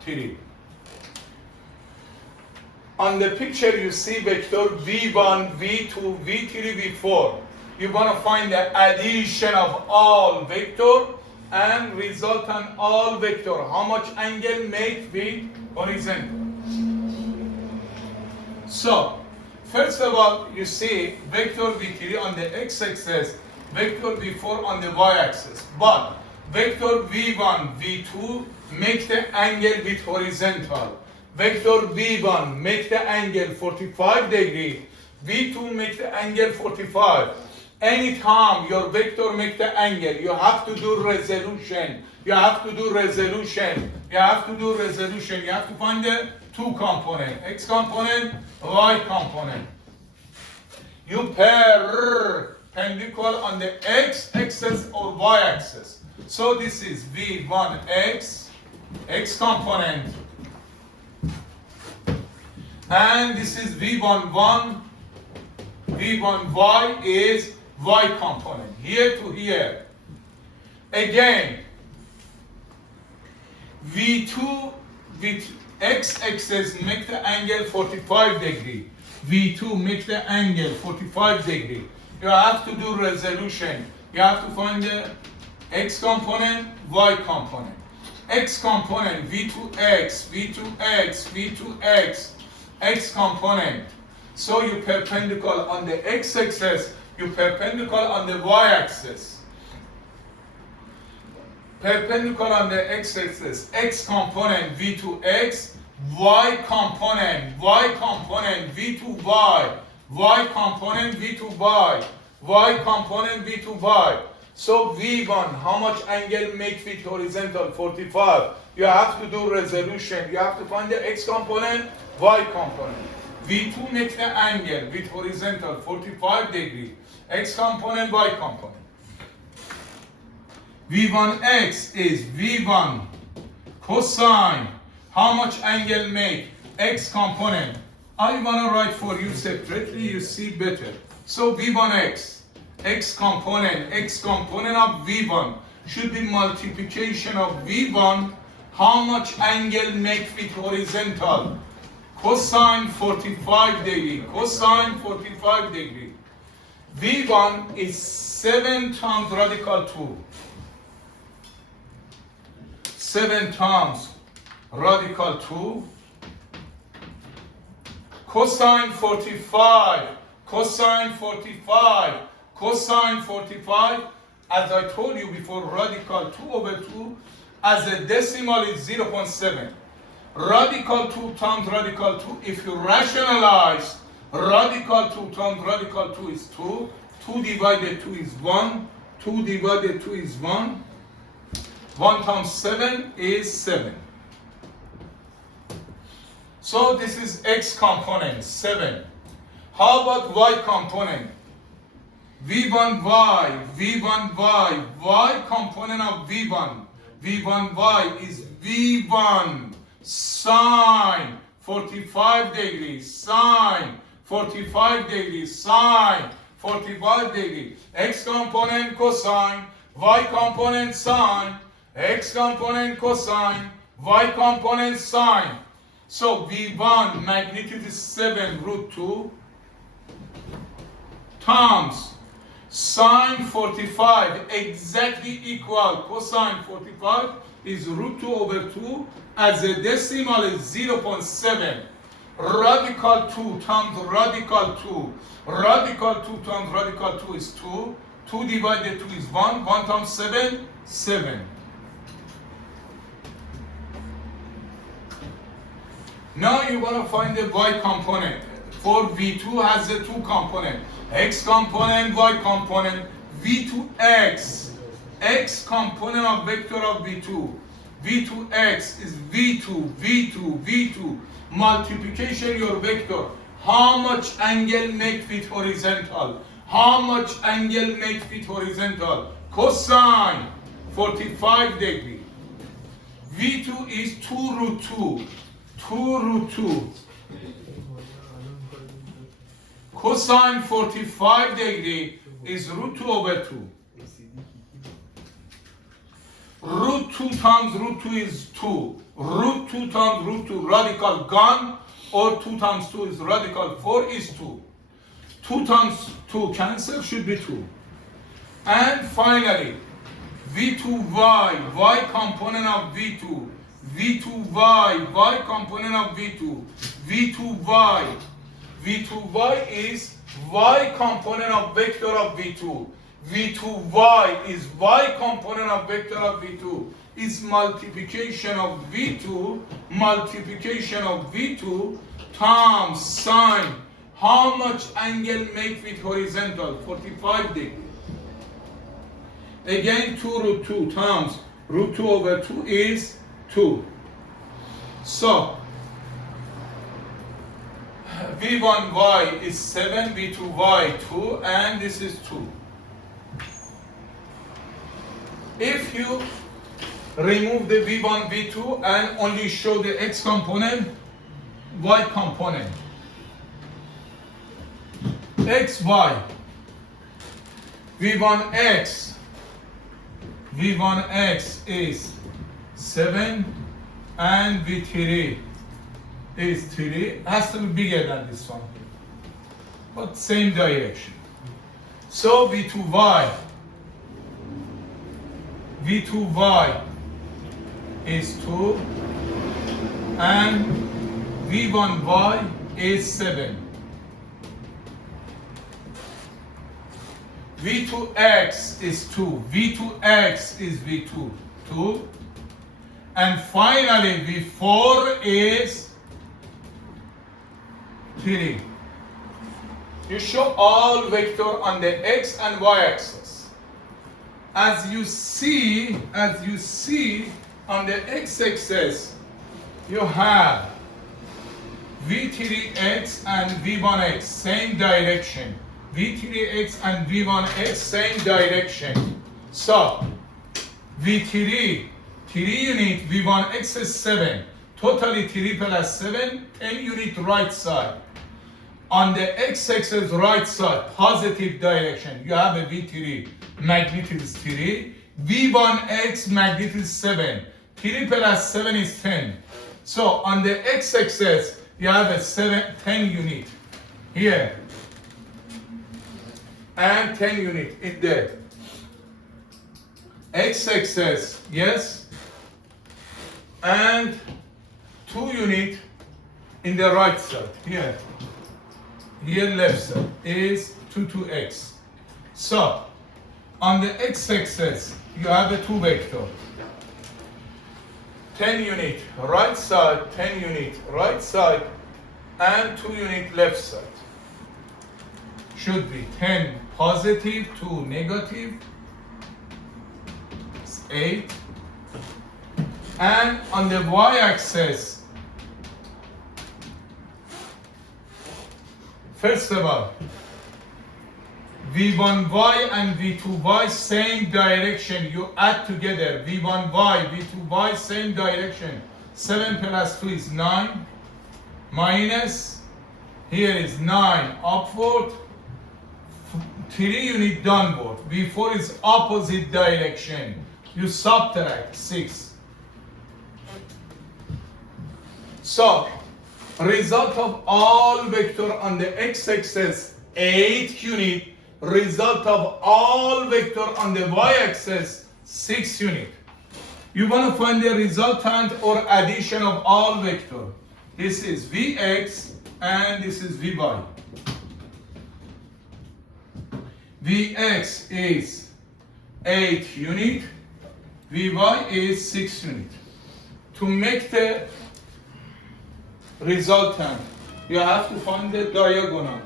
3. On the picture you see vector V1, V2, V3, V4. You want to find the addition of all vector and resultant all vector. How much angle make with horizontal? So, first of all, you see vector V3 on the x-axis, vector V4 on the y-axis. But vector V1, V2 make the angle with horizontal. Vector V1 make the angle 45 degree. V2 make the angle 45. Anytime your vector make the angle, you have to do resolution. You have to do resolution. You have to do resolution. You have to find the two component, x component, y component. You perpendicular on the x-axis or y-axis. So this is V1x, x component. And this is V11, V1y is y component, here to here. Again, V2 with x-axis make the angle 45 degree. V2 make the angle 45 degree. You have to do resolution. You have to find the x component, y component. X component, V2x, V2x, V2x, x component. So you perpendicular on the x-axis, you perpendicular on the y-axis. Perpendicular on the x-axis, x component V2x, y component V2y, y component V2y, y component V2y. So V1, how much angle make with horizontal? 45. You have to do resolution. You have to find the x component, y component. V2 makes the angle with horizontal 45 degree. X component, y component. V1x is V1 cosine. How much angle make? X component. I want to write for you separately, you see better. So V1x, x component of V1 should be multiplication of V1. How much angle make with horizontal? Cosine 45 degree. Cosine 45 degree. V1 is 7 times radical 2. 7 times radical 2. Cosine 45. Cosine 45. Cosine 45. As I told you before, radical 2 over 2 as a decimal is 0.7. Radical 2 times radical 2, if you rationalize, radical 2 times radical 2 is 2. 2 divided 2 is 1. 2 divided 2 is 1. 1 times 7 is 7. So this is x component, 7. How about y component? V1y, V1y, y component of V1. V1y is V1 sine 45 degrees, sine 45 degrees, sine 45 degrees. X component cosine, y component sine, x component cosine, y component sine. So V1 magnitude is 7 root 2 times sine 45 exactly equal cosine 45 is root 2 over 2 as a decimal is 0.7. Radical 2 times radical 2. Radical 2 times radical 2 is 2. 2 divided 2 is 1. 1 times 7, 7. Now you want to find the y component. For V2 has a two component, x component, y component. V2x, x component of vector of V2. V2x is V2, V2, V2. Multiplication your vector. How much angle make with horizontal? How much angle make with horizontal? Cosine 45 degree. V2 is 2 root 2. 2 root 2. Cosine 45 degree is root 2 over 2. Root 2 times root 2 is 2. Root 2 times root 2, radical gone, or 2 times 2 is radical 4 is 2. 2 times 2 cancel, should be 2. And finally, V2y, y component of V2. V2y, y component of V2. V2y. V2y is y component of vector of V2. V2y is y component of vector of V2. Is multiplication of V2, multiplication of V2 times sine. How much angle make with horizontal? 45 degree. Again, 2 root 2 times root 2 over 2 is 2. So, V1y is 7, V2y 2, and this is 2. If you remove the V1, V2 and only show the x component, y component, xy, V1x is 7 and V3 is 3. Has to be bigger than this one, but same direction. So V2y is 2 and V1y is 7. V2x is 2, V2x is V2, 2. And finally V4 is 3. You show all vector on the x and y axis. As you see on the x-axis, you have V3x and V1x, same direction. V3x and V1x, same direction. So, V3, 3 unit, V1x is 7. Totally 3 plus 7, 10 unit right side. On the x-axis right side, positive direction, you have a V3, magnitude is 3. V1x, magnitude is 7. 3 plus 7 is 10. So on the x-axis, you have a 10 unit here. And 10 unit in there. X-axis, yes. And 2 unit in the right side, here. Here left side is 2x. So, on the x-axis, you have a 2 vector. 10 unit right side, 10 unit right side, and 2 unit left side. Should be 10 positive, 2 negative, 8. And on the y-axis, first of all, V1y and V2y, same direction. You add together V1y, V2y, same direction. 7 plus 2 is 9. Minus, here is 9 upward, 3 unit downward. V4 is opposite direction. You subtract 6. So, result of all vector on the x-axis, 8 unit. Result of all vector on the y-axis, 6 unit. You want to find the resultant or addition of all vector. This is Vx and this is Vy. Vx is 8 unit, Vy is 6 unit. To make the resultant. You have to find the diagonal.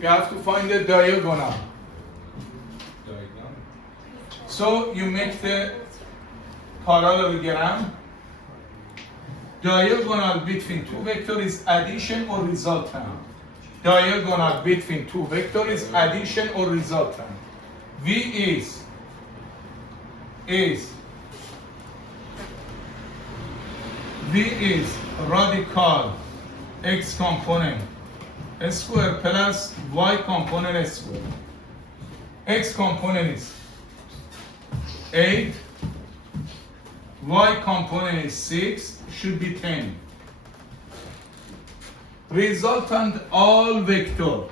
You have to find the diagonal. So you make the parallelogram. Diagonal between two vectors is addition or resultant. Diagonal between two vectors is addition or resultant. V is radical x component square plus y component square. X component is 8, y component is 6, should be 10. Resultant all vector,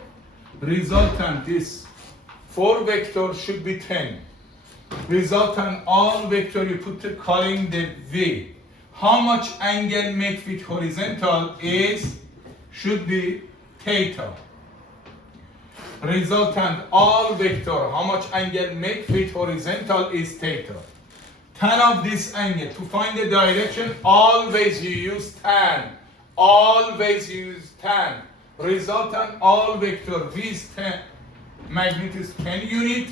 resultant this 4 vector should be 10. Resultant all vector, you put the calling the V. How much angle make with horizontal is, should be theta. Resultant all vector, how much angle make with horizontal is theta. Tan of this angle, to find the direction, always you use tan. Always use tan. Resultant all vector, V is 10, magnitude is 10 unit.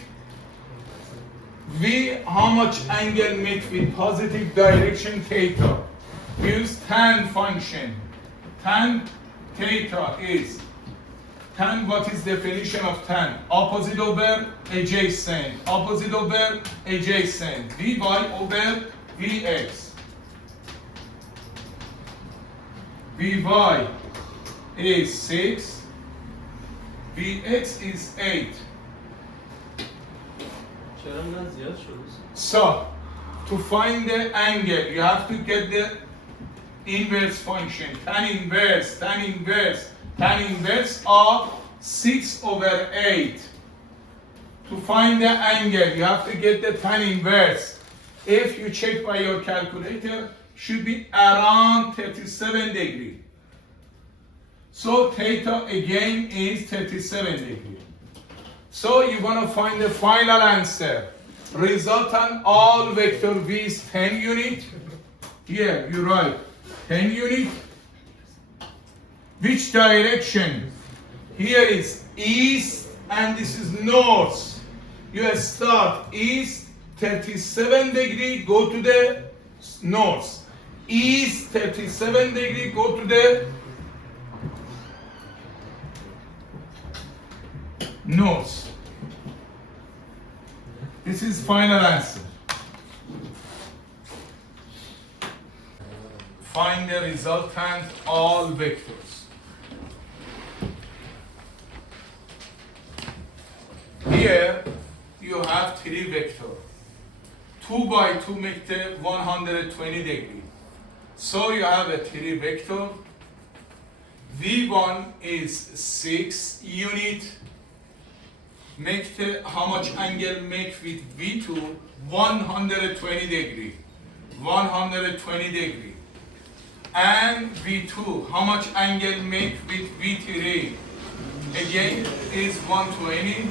V, how much angle make with positive direction, theta. Use tan function. Tan theta is, tan, what is definition of tan? Opposite over adjacent. Opposite over adjacent. Vy over Vx. Vy is 6. Vx is 8. So, to find the angle, you have to get the inverse function. Tan inverse of 6 over 8. To find the angle, you have to get the tan inverse. If you check by your calculator, should be around 37 degree. So theta again is 37 degree. So you want to find the final answer. Resultant all vector V is 10 unit. Here, you write 10 unit. Which direction? Here is east and this is north. You start east 37 degree, go to the north. East 37 degree, go to the north. This is final answer. Find the resultant all vectors. Here you have 3 vectors. 2 by 2 make the 120 degree. So you have a 3 vector. V1 is 6 unit. Make the, how much angle make with V2? 120 degree. 120 degree. And V2, how much angle make with V3? Again is 120.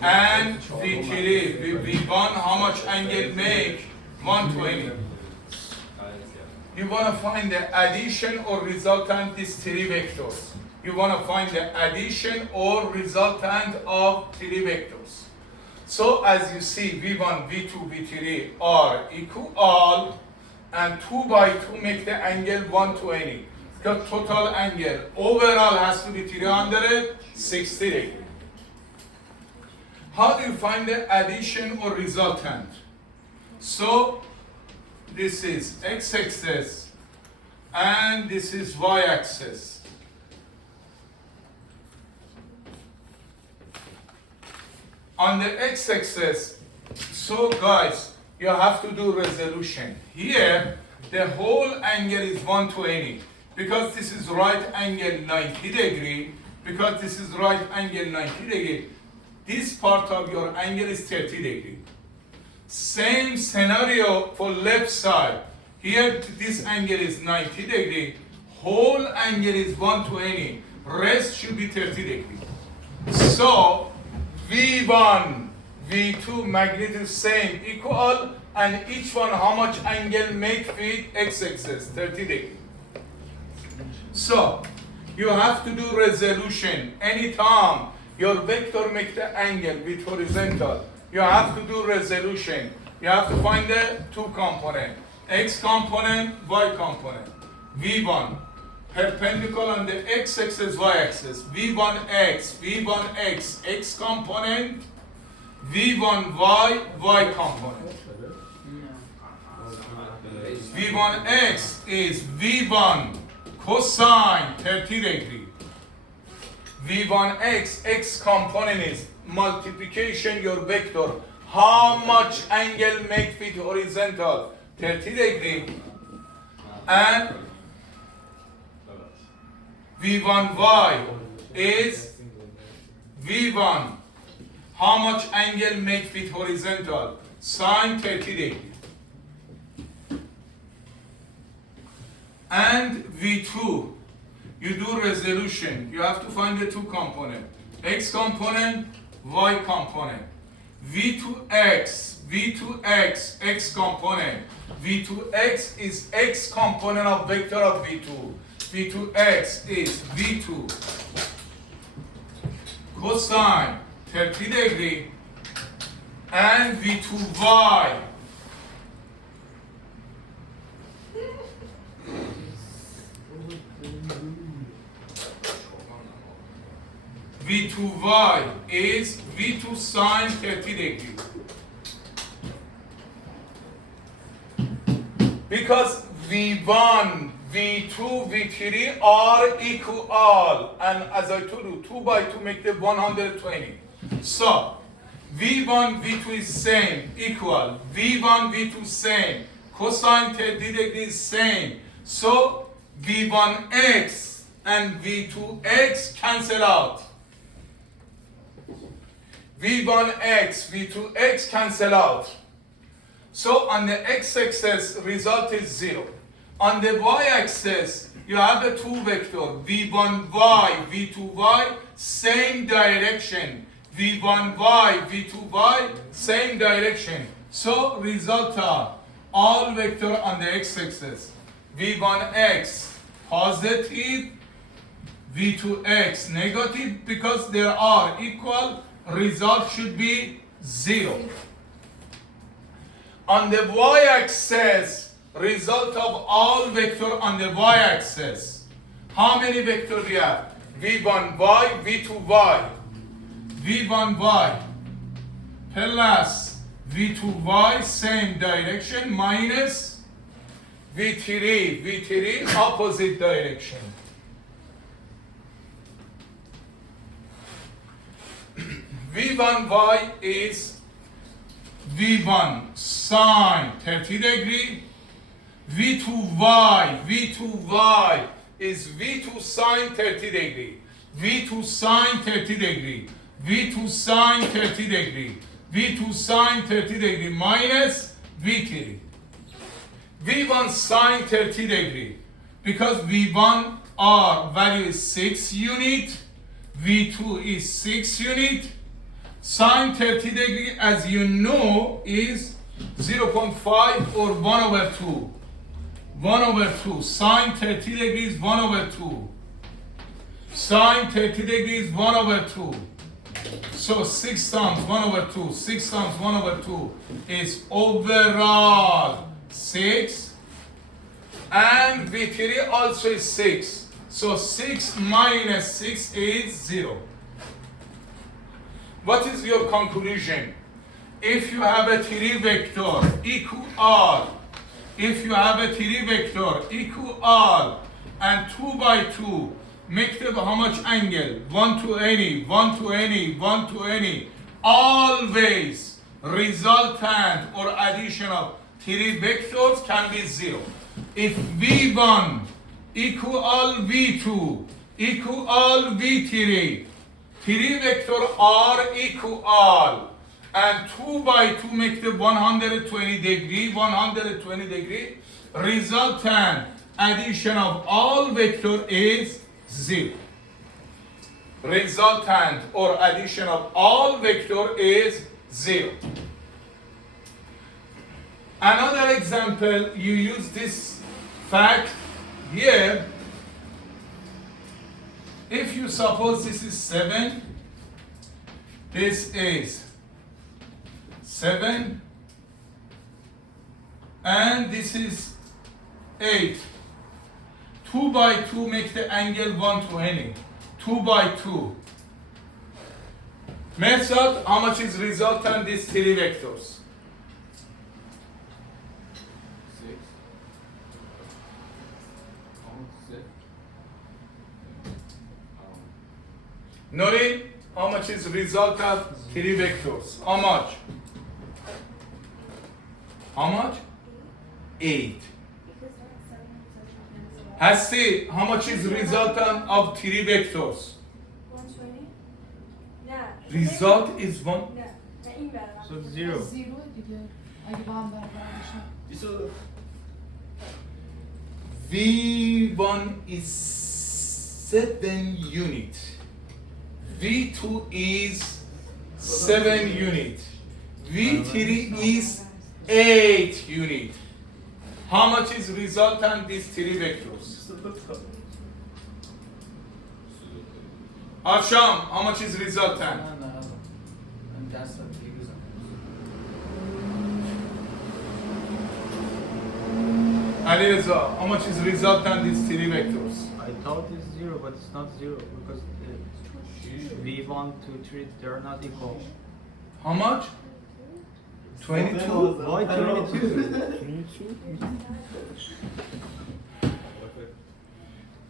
And V3, V1, how much angle make? 120. You want to find the addition or resultant these 3 vectors. You want to find the addition or resultant of 3 vectors. So as you see, V1, V2, V3 are equal, and 2 by 2 make the angle 120. The total angle overall has to be 360 degree. How do you find the addition or resultant? So this is x-axis and this is y-axis. On the x-axis, so guys, you have to do resolution. Here, the whole angle is 120. Because this is right angle 90 degree, because this is right angle 90 degree, this part of your angle is 30 degree. Same scenario for left side. Here, this angle is 90 degree, whole angle is 120, rest should be 30 degree. So, V1 V2 magnitude same equal, and each one how much angle make with x-axis, 30 degree. So you have to do resolution. Anytime your vector make the angle with horizontal, you have to do resolution. You have to find the two component, x component, y component. V1 perpendicular on the x-axis, y-axis. V1x, V1x, x component. V1y, y component. V1x is V1 cosine 30 degree. V1x, x component is multiplication your vector. How much angle make with horizontal? 30 degree. And V1y is V1. How much angle make with horizontal? Sine 30 degree. And V2, you do resolution. You have to find the two component, x component, y component. V2x, V2x, x component. V2x is x component of vector of V2. V2x is V2 cosine 30 degree, and V2y V2y is V2 sine 30 degree. Because V1, V2, V3 are equal, and as I told you, 2 by 2 make the 120. So V1, V2 is same, equal. V1, V2 same. Cosine 30 degree is same. So V1x and V2x cancel out. V1x, V2x cancel out. So on the x-axis, result is 0. On the y-axis, you have the two vector, V1y, V2y, same direction. V1y, V2y, same direction. So result are all vector on the x-axis. V1x positive, V2x negative, because they are equal, result should be 0. On the y-axis, result of all vector on the y-axis. How many vectors do you have? V1y, V2y. V1y plus V2y, same direction, minus V3, V3 opposite direction. V1y is V1 sine 30 degree. V2y is V2 sine 30 degree. V2 sine 30 degree. V2 sine 30 degree. V2 sine 30 degree minus V3. V1 sine 30 degree. Because V1 R value is 6 unit. V2 is 6 unit. Sine 30 degree, as you know, is 0.5 or 1 over 2. 1 over 2. Sine 30 degree is 1 over 2. Sine 30 degree is 1 over 2. So 6 times 1 over 2. 6 times 1 over 2 is overall 6. And V3 also is 6. So 6 minus 6 is 0. What is your conclusion? If you have a 3 vector equal, if you have a 3 vector equal and 2 by 2, make them how much angle? 1 to any, 1 to any, 1 to any. Always resultant or addition of 3 vectors can be 0. If V1 equal V2 equal V3, 3 vector are equal, and 2 by 2 make the 120 degree, 120 degree. Resultant addition of all vector is 0. Resultant or addition of all vector is 0. Another example, you use this fact here. If you suppose this is 7, this is 7, and this is 8. 2 by 2 make the angle 120. 2 by 2. Method, how much is resultant these three vectors? 6. Nori, how much is resultant three vectors? How much? How much? 8. Hasti, how much is resultant of three vectors? 120. نه. Result is 1. نه. نه این برابر. So 0. زیرو دیگه اگه با هم برابر باشن V1 is 7 unit. V2 is 7 unit. V3 is 8 unit. How much is resultant these three vectors? Asham, how much is resultant? من دست بگیرم. Ali Reza, how much is resultant these three vectors? I thought it's 0, but it's not 0 because V1, 2, 3, they're not equal. How much? 22? Why 22?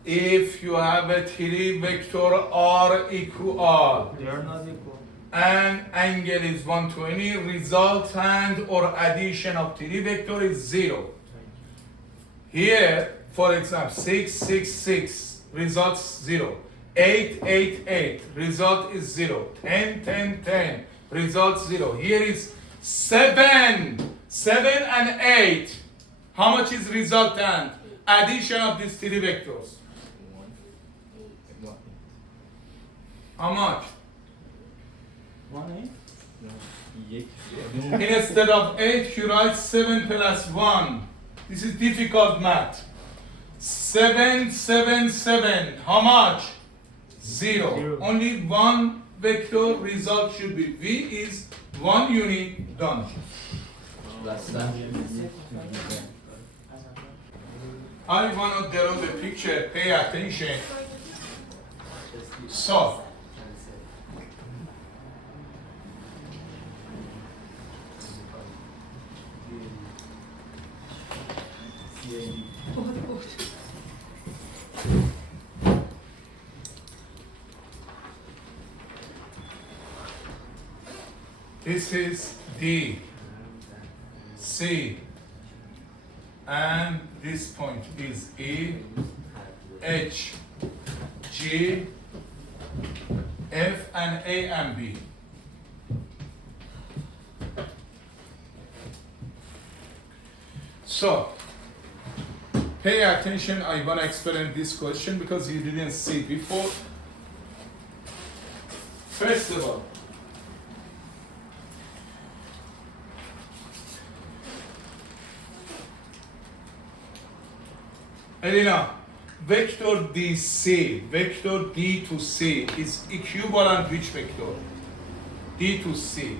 If you have a three vector R equal They are not equal. and angle is 120, resultant or addition of three vector is 0. Here, for example, 6, 6, 6, results 0. 8, 8, 8, result is 0. 10, 10, 10, results 0. Here is 7, 7 and 8. How much is resultant? Addition of these three vectors. How much? 1, 8? Instead of 8, you write 7 plus 1. This is difficult math. 7, 7, 7. How much? 0. Zero. Only one vector result should be V is 1 unit done. I want to draw the picture, pay attention. So, this is D, C, and this point is E, H, G, F, and A and B. So, pay attention, I want to explain this question because you didn't see before. First of all, Elena, vector DC, vector D to C is equivalent which vector? D to C.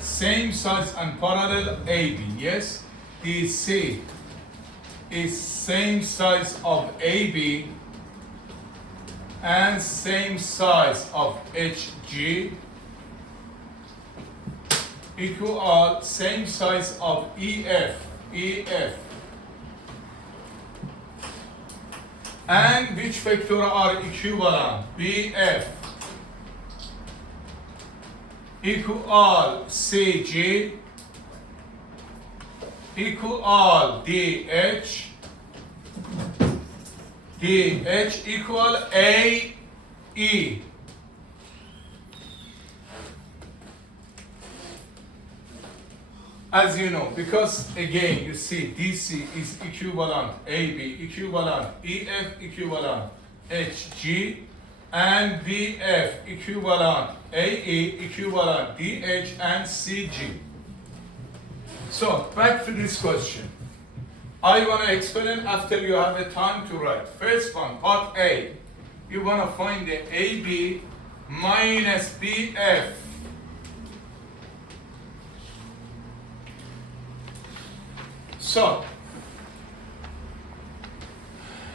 Same size and parallel AB, yes? DC is same size of AB and same size of HG equal same size of EF, and which vector are equivalent? BF equal CG equal DH equal AE. As you know, because again, you see DC is equivalent AB, equivalent EF, equivalent HG, and BF equivalent AE equivalent DH and CG. So back to this question. I want to explain after you have the time to write. First one, part A. You want to find the AB minus BF. So,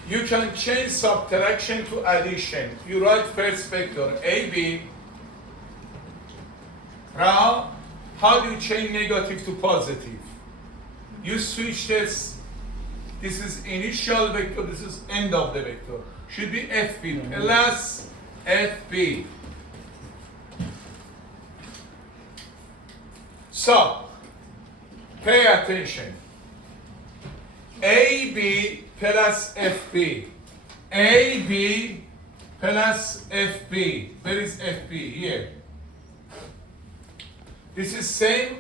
you can change subtraction to addition. You write first vector AB. Now, how do you change negative to positive? You switch this. This is initial vector, this is end of the vector. Should be FB plus FB. So, pay attention. AB plus FB. AB plus FB. Where is FB? Here. This is same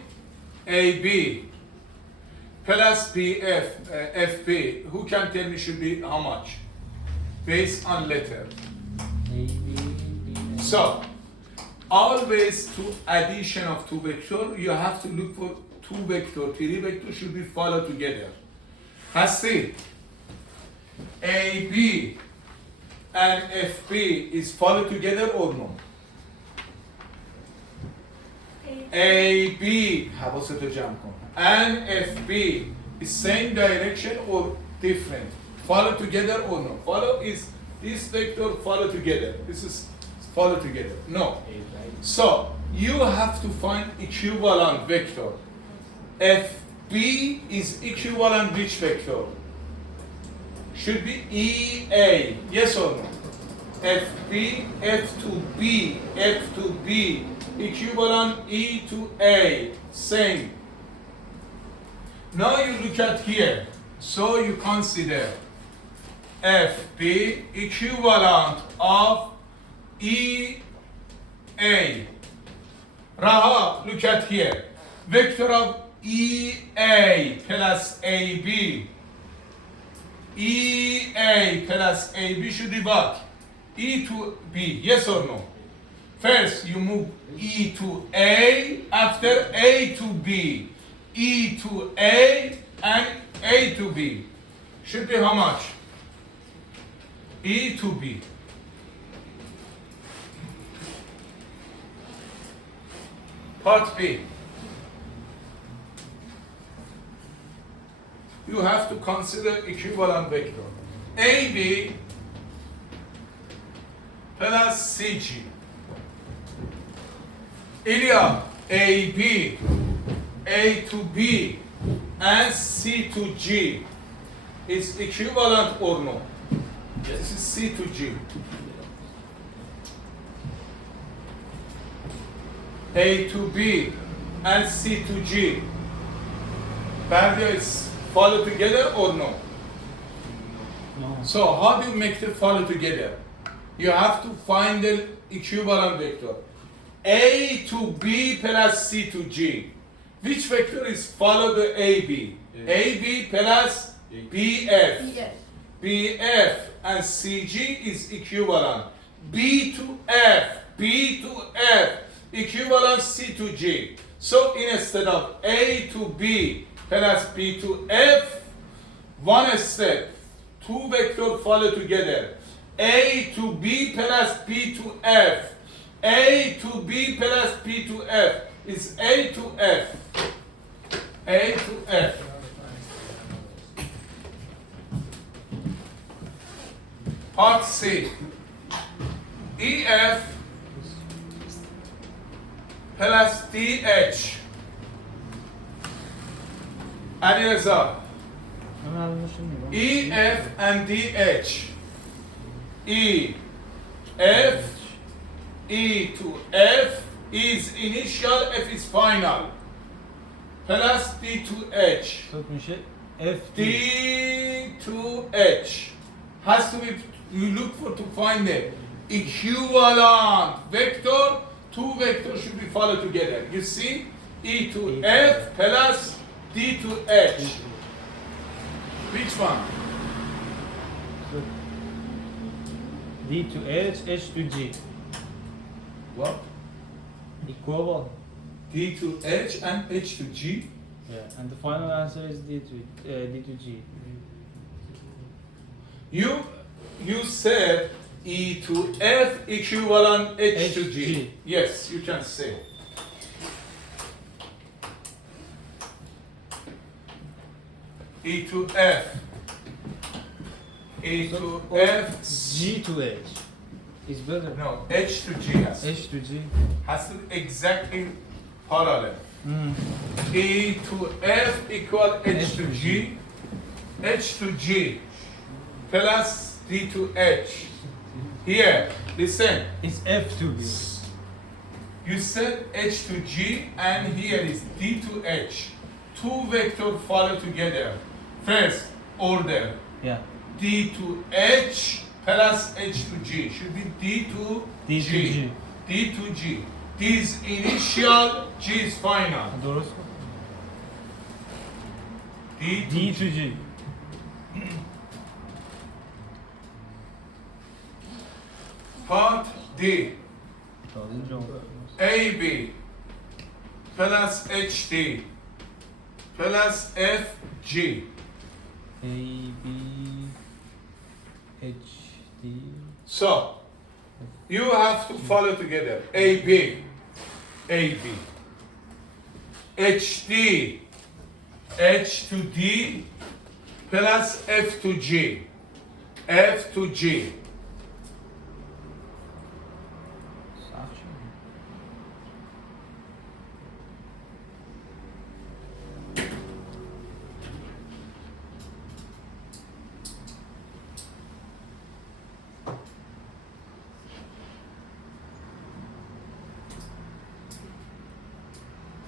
AB plus BF, FB. Who can tell me should be how much? Based on letter. So, always to addition of two vector, you have to look for two vector, three vector should be followed together. Has see, AB and FB is followed together or no? AB حواستو جمع کن and FB is same direction or different? Follow together or no? Follow is this vector follow together. This is follow together. No. So you have to find equivalent vector. FB is equivalent which vector? Should be EA. Yes or no? FB, F to B, F to B, equivalent E to A, same. Now you look at here. So you consider FB equivalent of EA. Raha, look at here. Vector of EA plus AB. EA plus AB should be what? E to B, yes or no? First, you move E to A, after A to B. E to A and A to B. Should be how much? E to B. Part B. You have to consider equivalent vector. AB plus CG. Ilya, AB, A to B, and C to G is equivalent or no? Yes. This is C to G. A to B and C to G. Barrier is follow together or no? No. So how do you make them follow together? You have to find the equivalent vector. A to B plus C to G. Which vector is follow the AB? AB plus BF. Yes. BF and CG is equivalent. B to F, B to F, equivalent C to G. So instead of A to B plus B to F, one step, two vectors follow together. A to B plus B to F. A to B plus B to F is A to F. A to F. Part C. EF plus DH. Any result? EF and DH. E, F, E to F is initial, F is final. Plus D to H. So میشه F D to H. Has to be, you look for to find the equivalent vector. Two vectors should be followed together. You see? E to F plus D to H. Which one? So D to H, H to G. What? Equal. D to H and H to G. Yeah, and the final answer is D to G. You said E to F equivalent H to G. G. Yes, you can say. E to F. E to F. G to H is better. No, H to G H to G. has to be exactly parallel. Mm. E to F equal H to G. H to G plus D to H. Here, listen. It's F to B. You said H to G and here is D to H. Two vectors follow together. First order. Yeah. D to H plus H to G should be D to D G. to G. D to G. D is initial, G is final. Doğrusu. D to D to G. Part D. Dördüncü oldu. AB plus HD plus FG. A, B, H, D. So, you have to follow together. AB, AB, HD, H to D plus F to G, F to G. Saçma.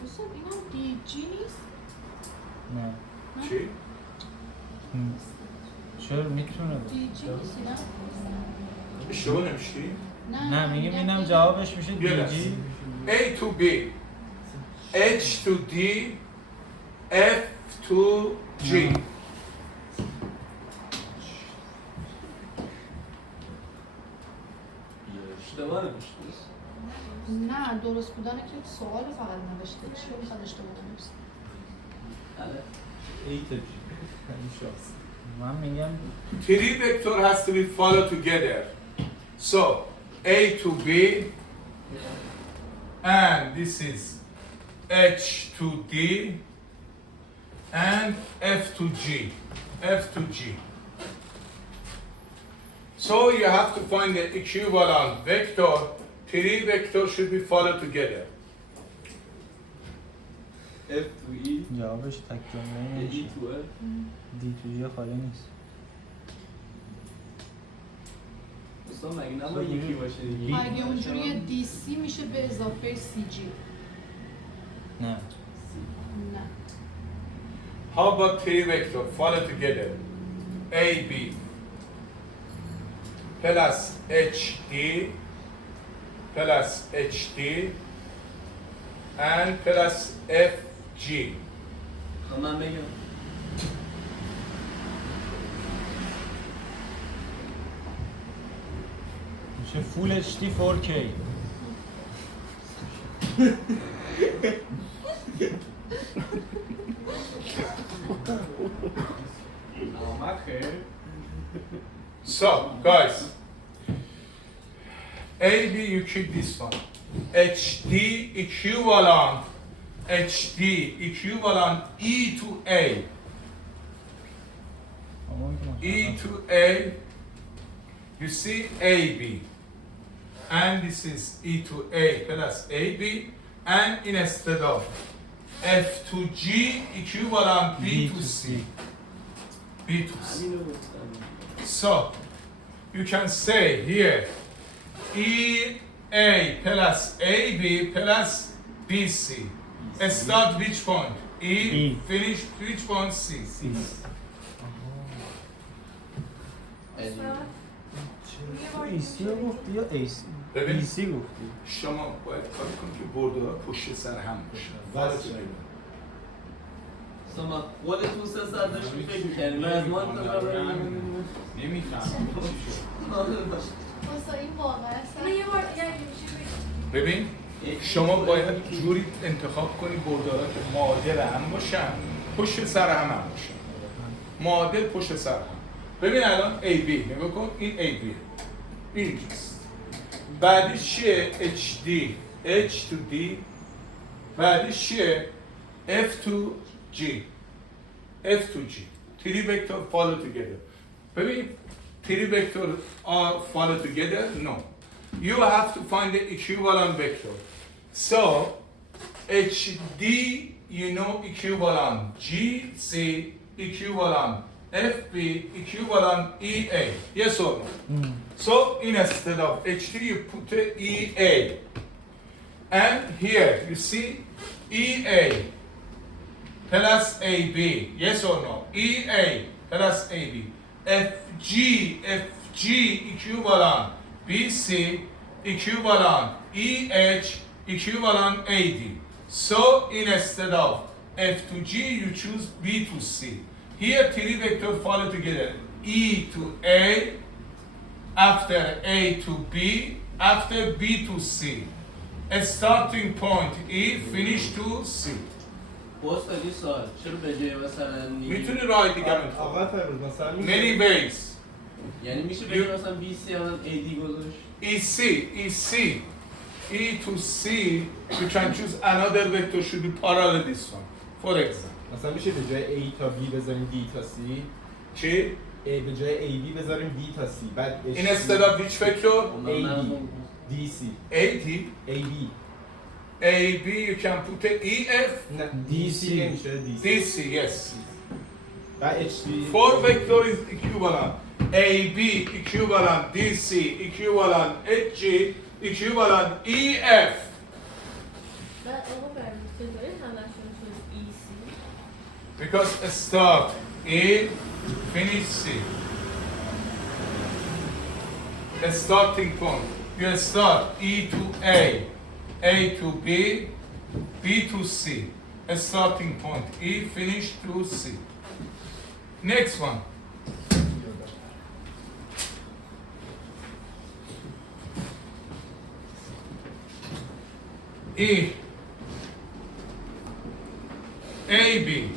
Dostum inan DG نیست؟ نه. G. چرا میتونه DG نیست اینا؟ اشتباه نمیشتی؟ نه میگم اینم جوابش میشه Yes. DG. A to B, H to D, F to G. اشتباه نمیشه. نه درست بودن که سوال فقط نوشته چی میخواد اشتباه نوشته من میگم Three vector has to be followed together. So A to B, and this is H to D, and F to G, F to G. So you have to find the equivalent vector. Three vectors should be followed together. F to E, جوابش تک جمله E نمیشه. to F. دی تو جی خالی نیست. دوستان مگه نباید یکی باشه دیگه؟ اگه اونجوری DC میشه به اضافه CG نه. نه How about three vectors follow together? AB plus HD plus HD and plus FG. من بگم میشه فول HD 4K. خیر So, guys, AB you keep this one. HD equivalent E to A. E to A, you see AB. And this is E to A plus AB. And instead of F to G equivalent B to C. B to C. همینو گفتم So, you can say here, E A plus AB plus BC. Start which point? E. E. Finish which point? C. ایسی رو گفتی یا ایسی؟ ببین. ایسی گفتی. شما باید کاری کنید که بردوها پشت سر هم باشه. دوستان من قولتون 3 ساعت داشتیم فکر می‌کردیم من از ما واسه این واقعا حالا یه بار دیگه اگه میشه بگید. ببین شما باید جوری انتخاب کنی بردارا که معادل هم باشن، پشت سر هم باشن. معادل پشت سر هم. ببین الان AB نگاه کن، این AB اینجاست. بعدش چیه؟ HD H to D. بعدش چیه؟ F to G F to G. Three vector follow together. ببین three vector are follow together? No. You have to find the equivalent vector. So HD you know equivalent GC equivalent FB equivalent EA. Yes or no? So instead of HD you put a EA. And here you see EA plus AB. Yes or no? EA plus AB. FG equivalent BC equivalent EH equivalent AD. So instead of F to G you choose B to C. Here three vectors follow together. E to A, after A to B, after B to C. A starting point E, finish to C. استاد یه سوال چرا به جای مثلا میتونی راه دیگه انتخاب آقا فرمود مثلا میشه many ways. یعنی میشه به جای مثلا بی سی الان ای دی گذاشت EC, E to C, you can choose another vector should be parallel this one. For example. مثلا میشه به جای A تا B بذاریم D تا C. چی؟ به جای AB بذاریم D تا C. بعد Instead of which vector? DC. AD. AB. AB, you can put a EF. نه DC نمیشه DC. DC, yes. بعد HD. Four vector is equivalent. AB equivalent DC equivalent HG equivalent EF. بعد آقا فرمود چطوری همشون شد ایسی؟ Because start A, finish C. A starting point. You start E to A to B, B to C. A starting point E, finish to C. Next one. E AB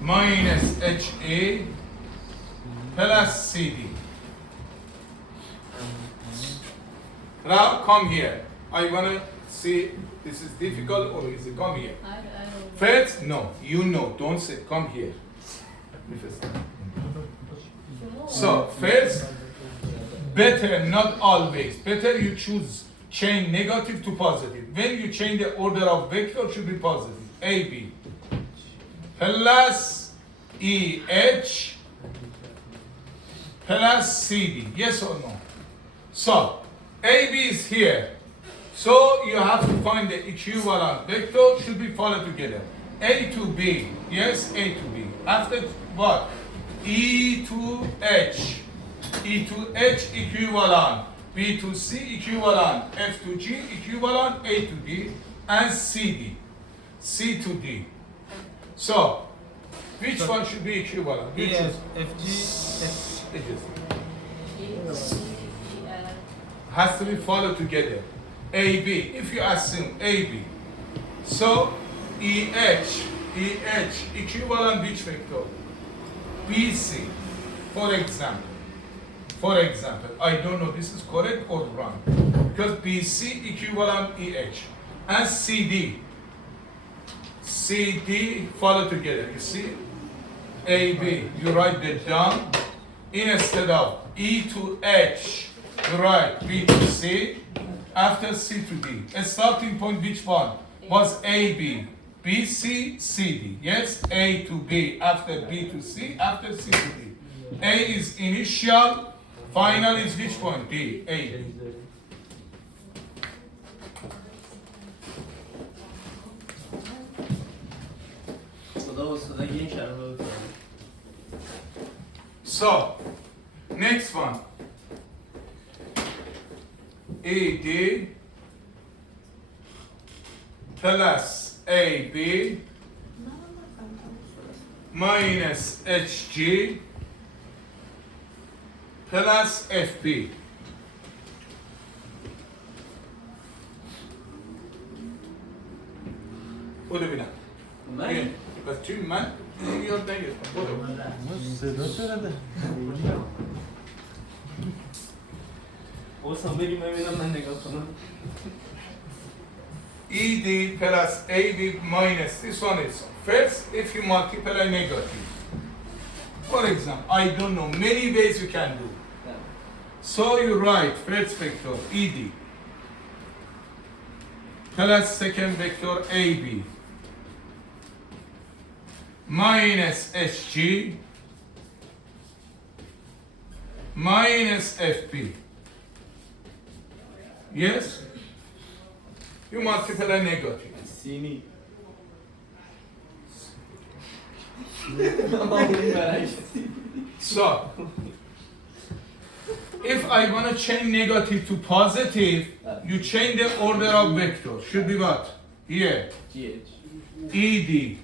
minus HA plus CD. Now come here. I want to see this is difficult or easy. Come here. I don't First, no, you know, don't say, come here. So, first, better, not always. Better you choose chain negative to positive. When you change the order of vector, should be positive. AB plus EH plus CD. Yes or no? So, AB is here. So, you have to find the equivalent vector should be followed together. A to B. Yes, A to B. After what? E to H. E to H equivalent. B to C equivalent, F to G equivalent, A to D, and CD, C to D. So, which one should be equivalent? Which Yes, is? FG, It is. know. Has to be followed together. AB, if you assume AB. So, EH equivalent which vector? BC, for example. For example, I don't know this is correct or wrong. Because BC equivalent EH and CD follow together. You see? AB, you write that down. Instead of E to H, you write B to C. After C to D. A starting point which one? Was AB. BC, CD. Yes? A to B, after B to C, after C to D. A is initial. Final is which point? D, A. خدا استاد این شرح رو کنه. So, next one. AD plus AB minus HG plus FB. برو ببینم من بس توی من یاد نگرفتم برو صدا چرا ده؟ اوسان بگیم ببینم من نگاه کنم. ED plus AB minus this one is first if you multiply negative. For example, I don't know, many ways you can do. So you write first vector ED plus second vector AB minus SG minus FP. Yes? You multiply negative. سینی. اون برعکس. So, if I want to change negative to positive, you change the order of vector. Should be what? Here, GH. ED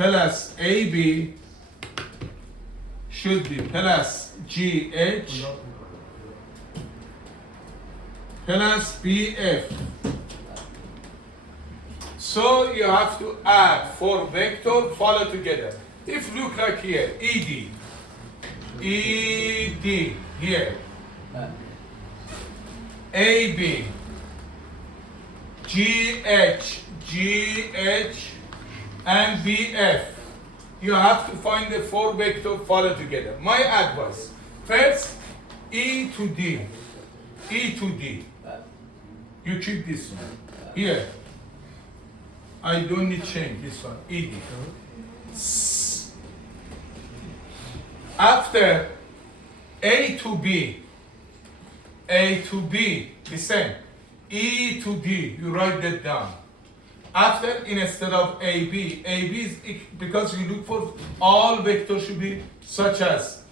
plus AB should be plus GH plus BF. So you have to add four vector, follow together. If look like here, ED, ED here, AB, GH, GH, and BF. You have to find the four vector, follow together. My advice, first E to D, E to D. You keep this one here. I don't need change this one. ED. After A to B, A to B, listen. E to D, you write that down. After, instead of AB, AB is because you look for all vectors should be such as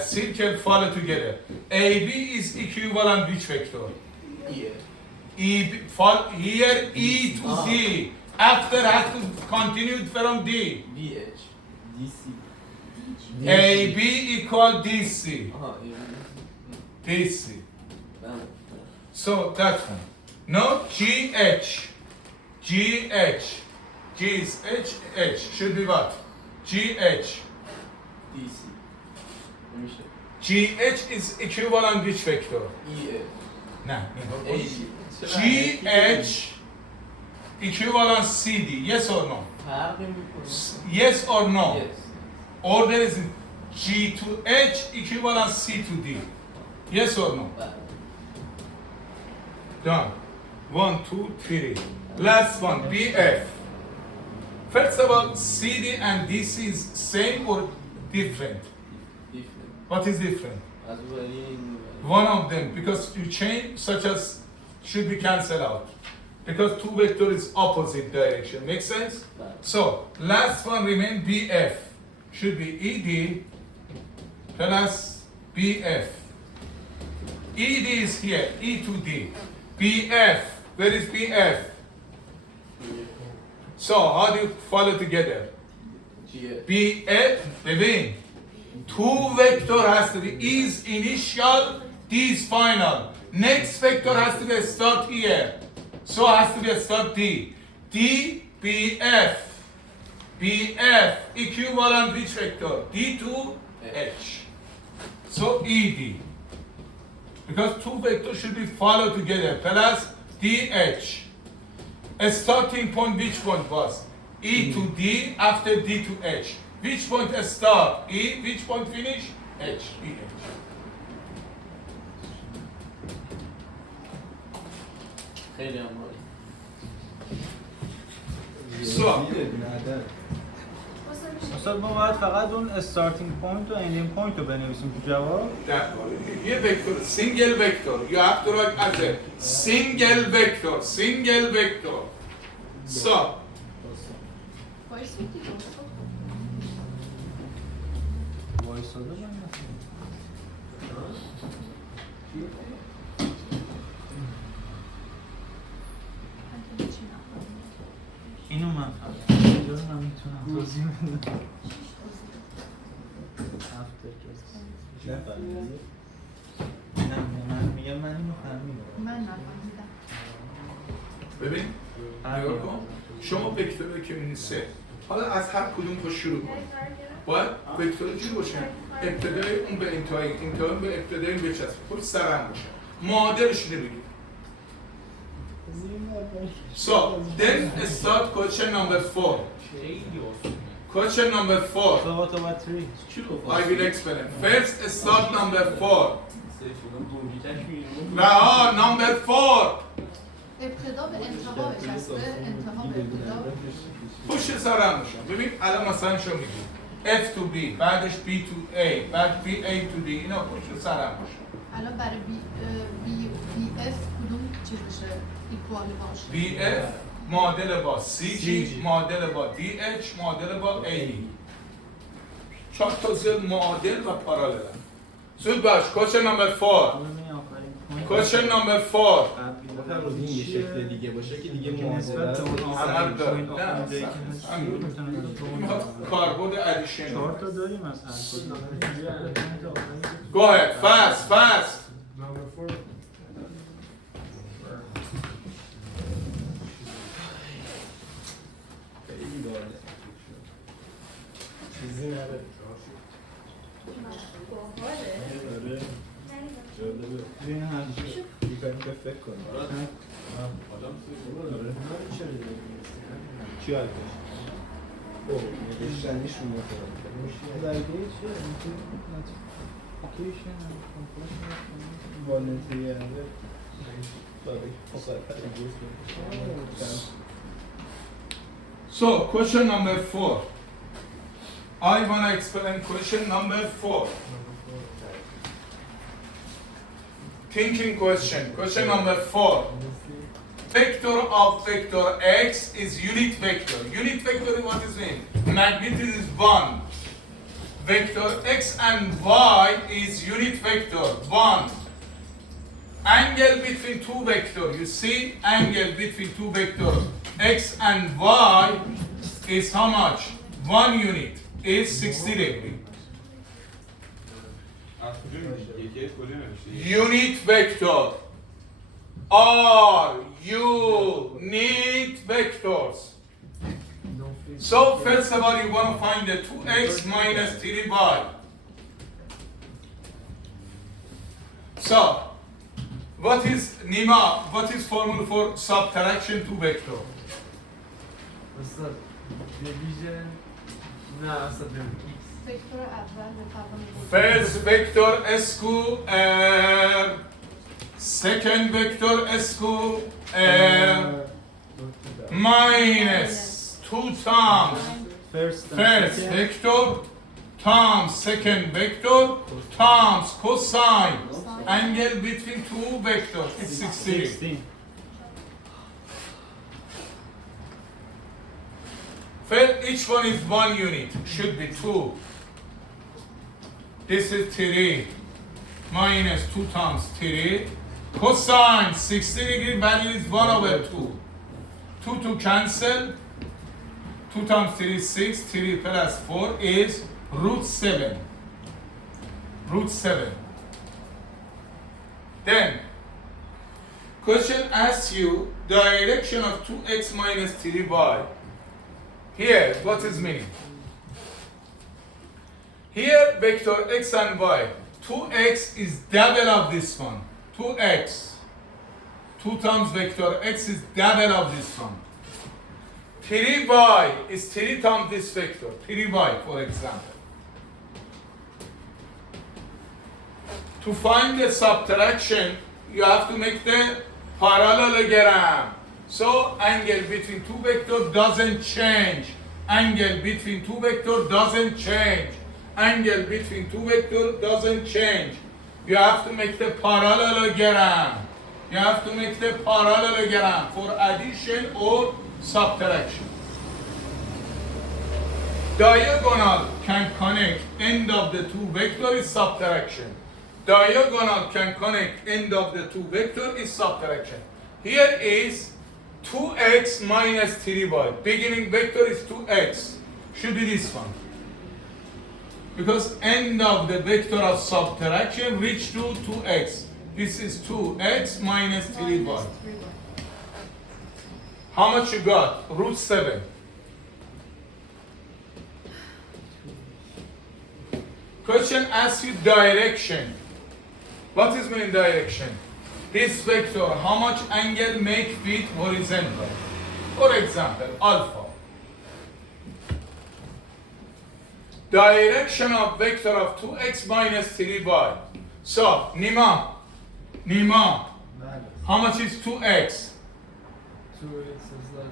circle follow together. AB is equivalent which vector? Here. Here E to D. After has to continue from D. BH. DC. AB equal DC. Aha. DC. Ben. So that one. Now GH. GH. G is H. H should be what? GH. DC. نمیشه. GH is equivalent which vector? EF. No. AG. GH equivalent CD. Yes or no? فرقی میکنه. Yes or no? Yes. Order is G to H equivalent C to D. Yes or no? بله. Done. 1, 2, 3. Last one, BF. First of all, CD and DC is same or different? Different. What is different? از ولی این One of them, because you change such as should be cancelled out. Because two vector is opposite direction. Make sense? بله. So, last one remain BF. Should be ED plus BF. ED is here, E to D. BF, where is BF? So, how do you follow together? GF. BF, ببین two vector has to be E is initial, D is final. Next vector has to be a start here. So has to be a start D. D, BF. BF equivalent which vector? D to H. So ED. Because two vectors should be followed together. Plus DH. A starting point, which point was? E to D after D to H. Which point start? E. Which point finish? H. EH. خیلی هم عالی. So, استاد ما باید فقط اون استارتینگ پوینت و اندینگ پوینت رو بنویسیم تو جواب. here vector, single vector. You have to write as a single vector. Single vector. So, وایس میدی وایساده من اینو من فهمیدم. اینجا رو من میتونم توضیح بدم. نه من میگم من اینو فهمیدم. من نفهمیدم ببین نگاه کن شما وکتوری که می‌بینی 3 حالا از هر کدوم تو شروع کن باید وکتور چی باشه؟ ابتدای اون به انتهای اون به ابتدای اون بچسب خود سرم باشه معادلش رو بگیر So then start question number 4 question number 4 So what about 3? I will explain first start number 4 رها number 4 ابتدا به انتها بچسبه انتها به ابتدا پشت سرم باشه ببین الان مثلا شو میگی F to B بعدش B to A بعد B A to D اینا پشت سرم باشه الان برای بی اف کدوم چیز بشه ایکوال باشه بی اف معادل با سی جی معادل با دی اچ معادل با ای 4 تا زیر معادل و پارالل زود باش کوشن نمبر 4 کوشن نمبر 4 مثلا روز این یه شکل دیگه باشه که دیگه نسبت به اون عمل داره آخرین میخواد کاربرد ادیشن 4 تا داریم از هر Go ahead fast خیلی داره چیزی نداره باحاله. جالبه این هر یکایی که فکر کنم چی حال کشت؟ اوه نوشتنیش رو نکنم والنتری هنده So question number 4 I want to explain question number 4 thinking question number 4 vector of vector x is unit vector what is mean magnitude is 1 vector x and y is unit vector 1 angle between two vectors you see angle between two vectors x and y is how much 1 unit is 60 degree unit vector are unit vectors. So first of all you want to find the 2x minus 3y. So what is Nima? What is formula for subtraction to vector? فکتور اول به توان First vector square, second vector square minus 2 times first first vector times second vector times cosine angle between two vectors is 60 degree. 16. First, each one is 1 unit, should be 2. This is 3 minus 2 times 3. Cosine 60 degree value is 1 over 2. 2 to cancel. 2 times 3 is 6. 3 plus 4 is root 7. Root 7. Then, question asks you direction of 2x minus 3y. Here, what is meaning? Here, vector x and y. 2x is double of this one. 2x. 2 times vector x is double of this one. 3y is 3 times this vector. 3y, for example. To find the subtraction, you have to make the parallelogram. So angle between two vectors doesn't change. Angle between two vectors doesn't change. Angle between two vectors doesn't change. You have to make the parallelogram. You have to make the parallelogram for addition or subtraction. Diagonal can connect end of the two vectors is subtraction. Diagonal can connect end of the two vectors is subtraction. Here is 2x minus 3y. Beginning vector is 2x. Should be this one. Because end of the vector of subtraction reach to 2x. This is 2x minus 3y. How much you got? Root 7. Question asks you direction. What is mean direction? This vector, how much angle make with horizontal? For example, alpha. Direction of vector of 2x minus 3y. So, Nima, بله how much is 2x? 2x is like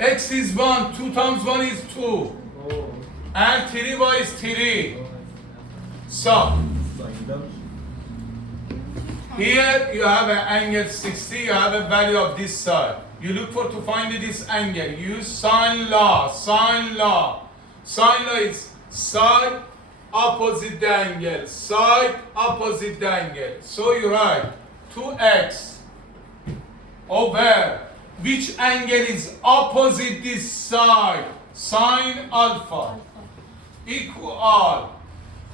X is 1, 2 times 1 is 2. Oh, And 3y is 3. So, here you have an angle 60, you have a value of this side. You look for to find this angle. Use sine law. Sine law. Sine law is side opposite the angle. Side opposite the angle. So you write 2x over which angle is opposite this side? Sine alpha equal.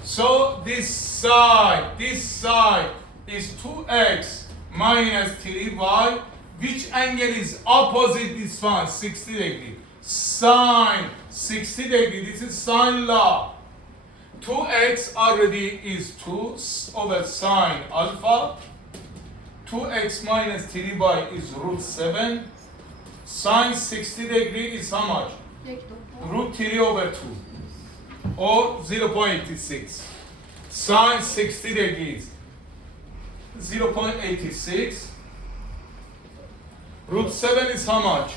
So this side is 2x minus 3y. Which angle is opposite this one? 60 degree. Sine 60 degree. This is sine law. 2x already is 2 over sine alpha. 2x minus 3y is root 7. Sine 60 degree is how much? Root 3 over 2. Or 0.86. Sine 60 degrees. 0.86. Root 7 is how much?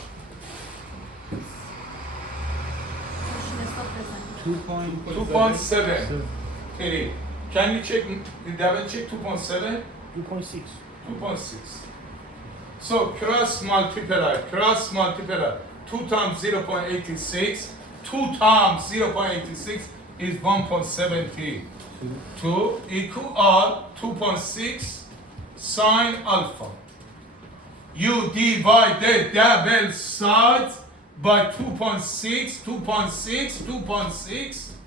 2.7. Okay. Can you check, double check 2.7? 2.6. 2.6. So cross multiply. 2 times 0.86. 2 times 0.86 is 1.72 equal 2.6 sine alpha. You divide the double sides by 2.6.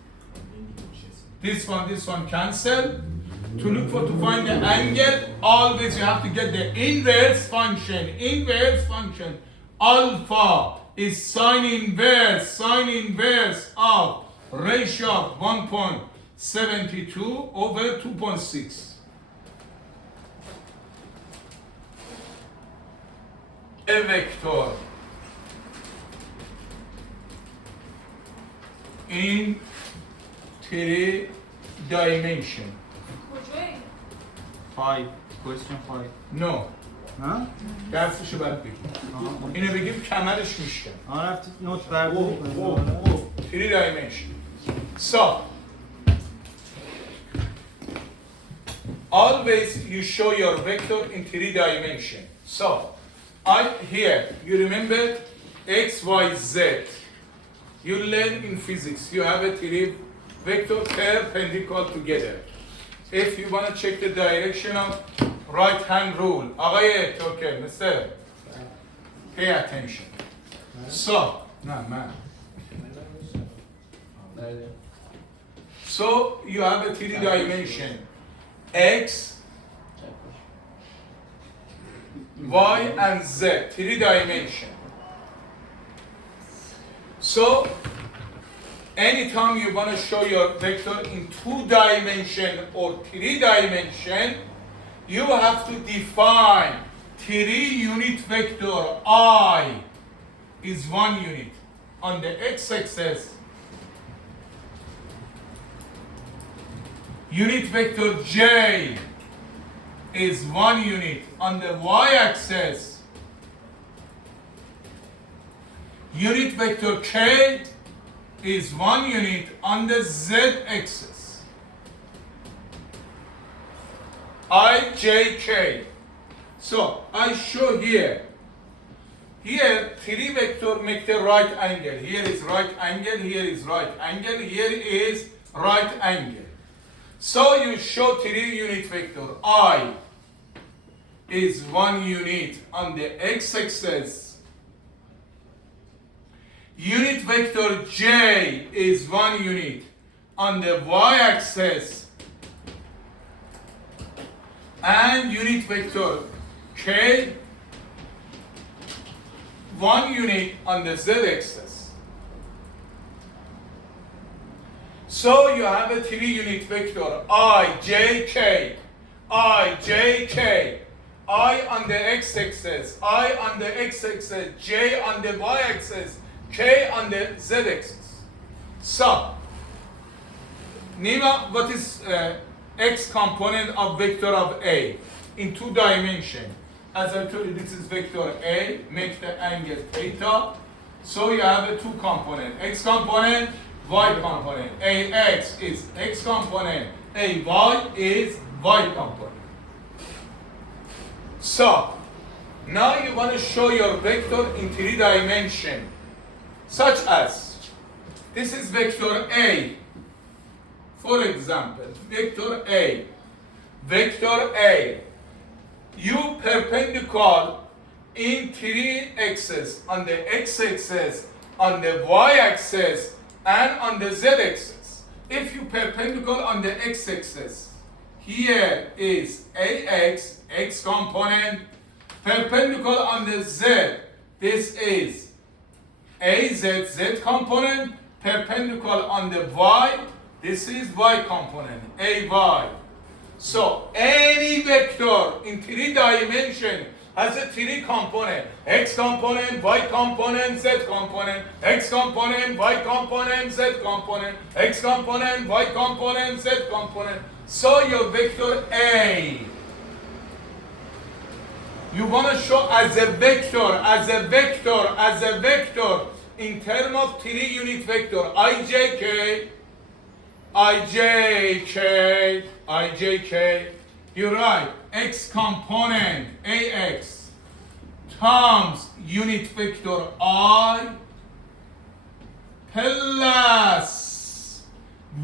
This one cancel. To look for, to find the angle, always you have to get the inverse function. Alpha is sine inverse of ratio of 1.72 over 2.6. A vector in 3 dimension. کجایی؟ 5. Question 5. No. Huh? درسشو باید بگیم. اینو بگیم کمرش میشه. I have to note back. 3 dimension. So, always you show your vector in 3 dimension. So, here, you remember x, y, z. You learn in physics, you have a 3 vector perpendicular together. If you want to check the direction of right hand rule, okay, mister, pay attention. So, man. So, you have a 3 dimension. X, Y and Z, 3 dimension. So, anytime you want to show your vector in 2 dimension or 3 dimension, you have to define 3 unit vector. I is 1 unit on the x-axis. Unit vector J is 1 unit on the y-axis. Unit vector K is 1 unit on the z-axis. I, J, K. So, I show here. Here, 3 vector make the right angle. Here is right angle, here is right angle, here is right angle. So, you show 3 unit vector. I is 1 unit on the x-axis. Unit vector J is 1 unit on the y-axis. and unit vector k, one unit on the z-axis. So you have a three-unit vector I, j, k, I, j, k, I on the x-axis, I on the x-axis, j on the y-axis, k on the z-axis. So, Nima, what is x component of vector of A in two dimensions? As I told you, this is vector A, make the angle theta. So you have a two component, x component, y component. Ax is x component, Ay is y component. So, now you want to show your vector in three dimensions, such as, this is vector A. For example, vector A. Vector A. You perpendicular in three axes, on the x-axis, on the y-axis, and on the z-axis. If you perpendicular on the x-axis, here is AX, x component, perpendicular on the z, this is AZ, z component, perpendicular on the y, this is y component, AY. So any vector in three dimensions has a three component, x component, y component, z component, x component, y component, z component, x component, y component, z component. So your vector A, you want to show as a vector, in terms of three unit vector, ijk, you write x component ax times unit vector I plus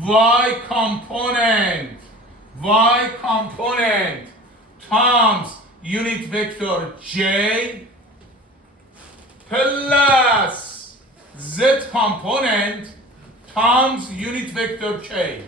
y component times unit vector j plus z component times unit vector k.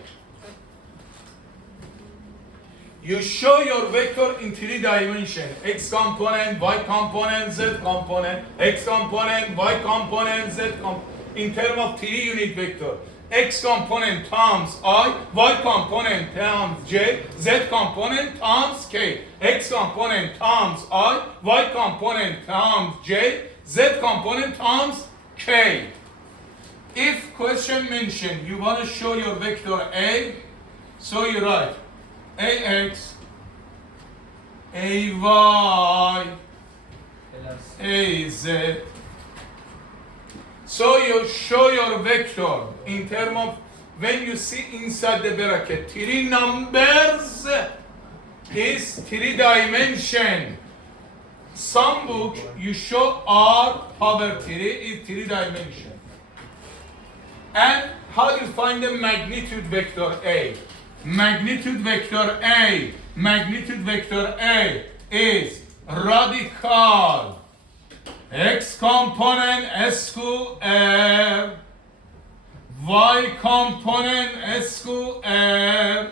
You show your vector in three dimensions, x component, y component, z component, x component, y component, z component, in terms of three unit vector. X component times I, y component times j, z component times k. X component times I, y component times j, z component times k. If question mentioned you want to show your vector A, so you write AX, AY, AZ. So you show your vector in terms of when you see inside the bracket three numbers is three dimension. Some book you show R power 3 is three dimension. And how do you find the magnitude vector A? Magnitude vector A is radical x component square, y component square,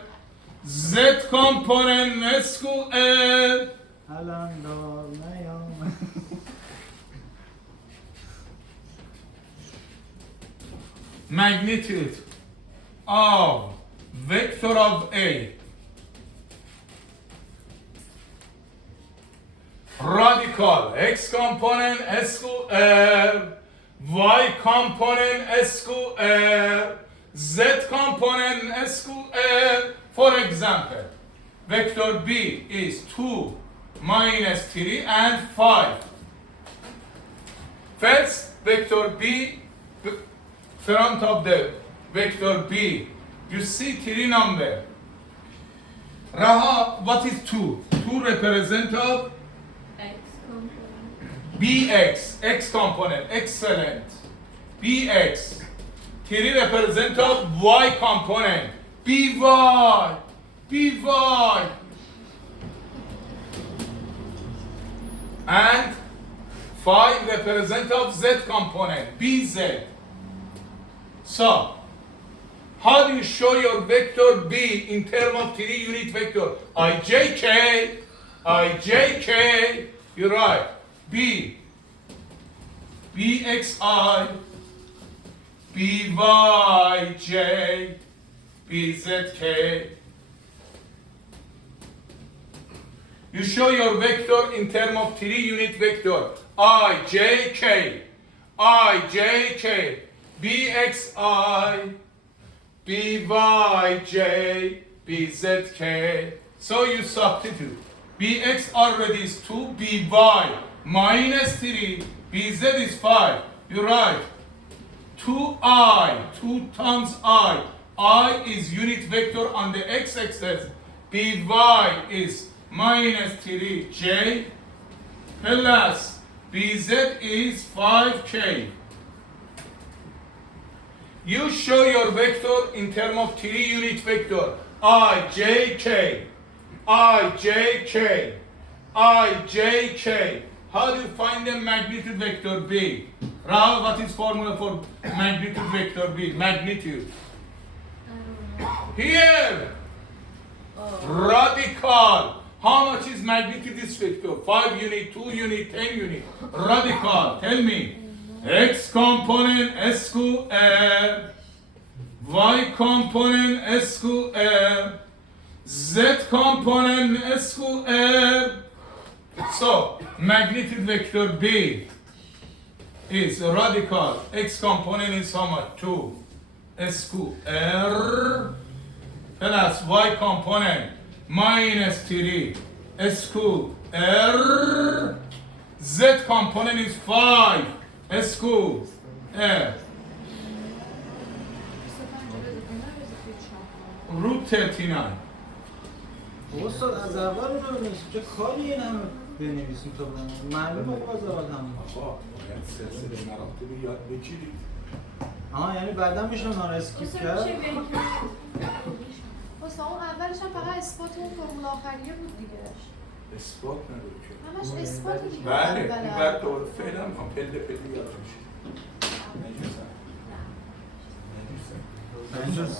z component square. Magnitude of vector of A, radical x component square, y component square, z component square. For example, vector B is 2 minus 3 and 5. First, vector B, front of the vector B, you see three number. Raha, what is 2? 2 represent of X component. Bx, x component, excellent. Bx. 3 represent of y component, By, By. And 5 represent of z component, Bz. So, How do you show your vector B in terms of 3-unit vector? IJK, you write B, BXI, BYJ, BZK. You show your vector in terms of 3-unit vector. IJK, BXI, BYJ, BZK. So you substitute. BX already is 2, BY minus 3, BZ is 5. You write 2I, 2 times I is unit vector on the x-axis. BY is minus 3J plus BZ is 5K. You show your vector in terms of 3-unit vector. IJK. How do you find the magnitude vector B? Rahul, what is formula for magnitude vector B? Magnitude. Here. Radical. How much is magnitude this vector? 5 unit, 2 unit, 10 unit. Radical. Tell me. X component S square. Y component S square. Z component S square. So, magnitude vector B is radical. X component is how much? 2. S square plus Y component minus 3. S square. Z component is 5. S square. Root 39. استاد از اول رو بنویسیم چه کاری این همه بنویسیم تا معلومه که از اول هم یعنی بعدا میشه اونا رو اسکیپ کرد. واسه اون اولش هم فقط اثبات اون فرمول آخریه بود دیگه. اثبات نداره که. همش اثبات دیگه. بله این بعد دوباره فعلا میخوام پله یاد میشه.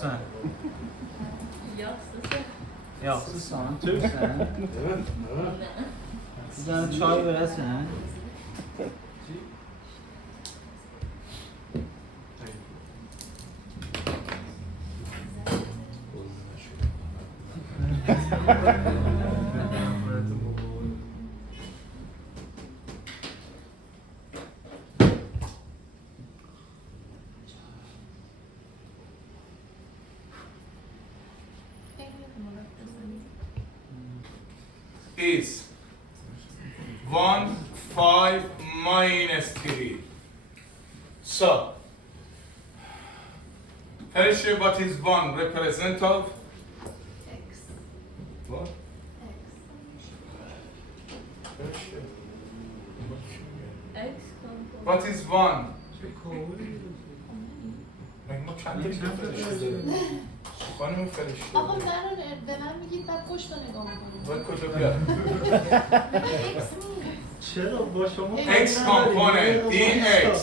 Sen. Yaxşısan, Türksən. Bir dənə çay verəsən. Is 1, 5 minus 3. So, Tertiary, what is 1 represent of? X. What? X component. What is 1? ما چند تا خانم فرشته آقا به من میگید بعد پشت رو نگاه میکنید. باید کجا بیاد؟ چرا با شما X component dx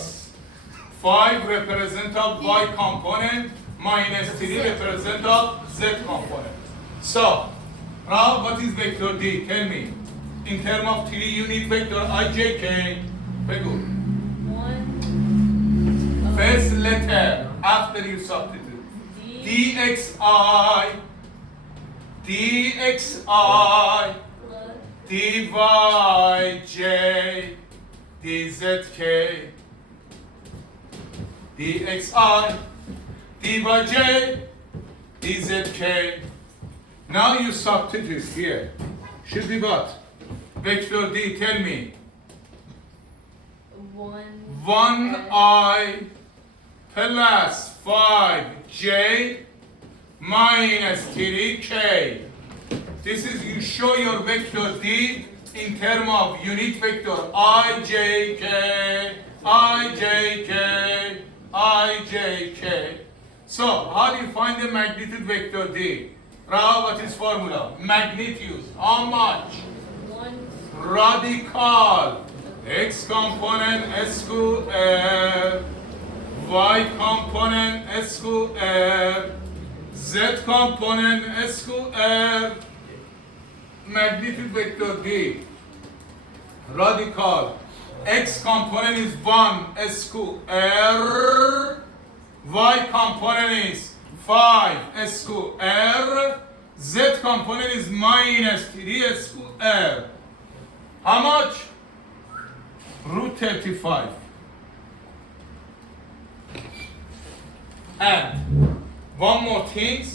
5 represent of y component minus 3 represent of z component. So, now what is vector D? Tell me. In terms of 3 unit vector IJK, very good. 1 First letter after you substitute. dxi, dyj, dzk, dxi, dyj, dzk. Now you substitute here. Should be what? Vector D, tell me. 1i plus 5j minus 3k. This is, you show your vector D in terms of unit vector ijk, ijk, ijk. So, how do you find the magnitude vector D? Rahul, what is formula? Magnitude, how much? 1 Radical. X component S square, Y component S square, Z component square magnitude vector D radical x component is 1 square, y component is 5 square, z component is minus 3 square. How much? Root 35. And one more thing,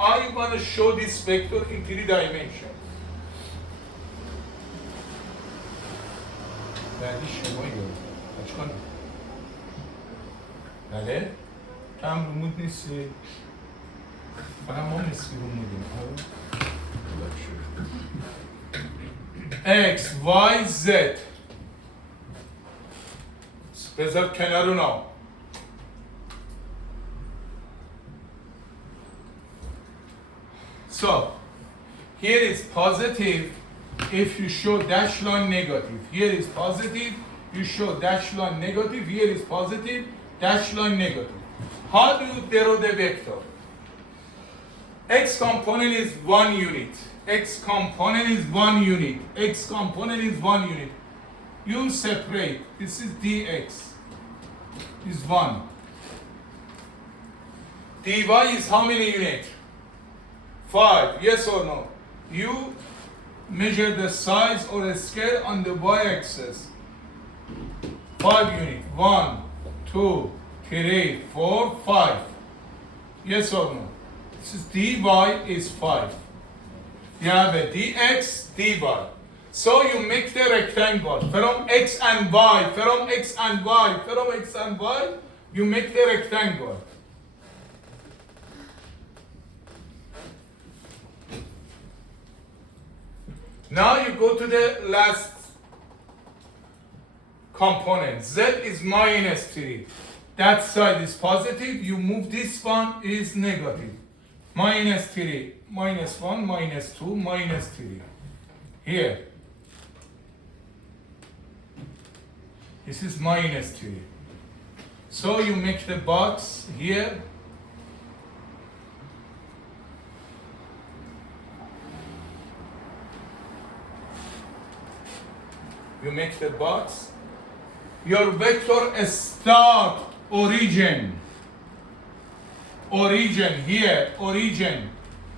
I'm going to show this vector in 3 dimensions. بعدی شمایی اچکان بله کم رومود نیستی فقط ما نسبی رومودیم x y z بذار کنار اونا so here is positive if you show dash line negative. Here is positive, you show dash line negative. Here is positive, dash line negative. How do you draw the vector? X component is 1 unit. X component is 1 unit. X component is 1 unit. You separate. This is dx. Is 1. dy is how many units? 5. Yes or no? You measure the size or the scale on the y-axis. 5 units. 1, 2, 3, 4, 5. Yes or no? This is dy is 5. You have a dx, dy. So you make the rectangle from x and y, from x and y, from x and y, you make the rectangle. Now you go to the last component. Z is minus 3. That side is positive. You move this one is negative. Minus 3, minus 1, minus 2, minus 3. Here. This is minus 3. So you make the box here. You make the box. Your vector start origin. Origin here, origin.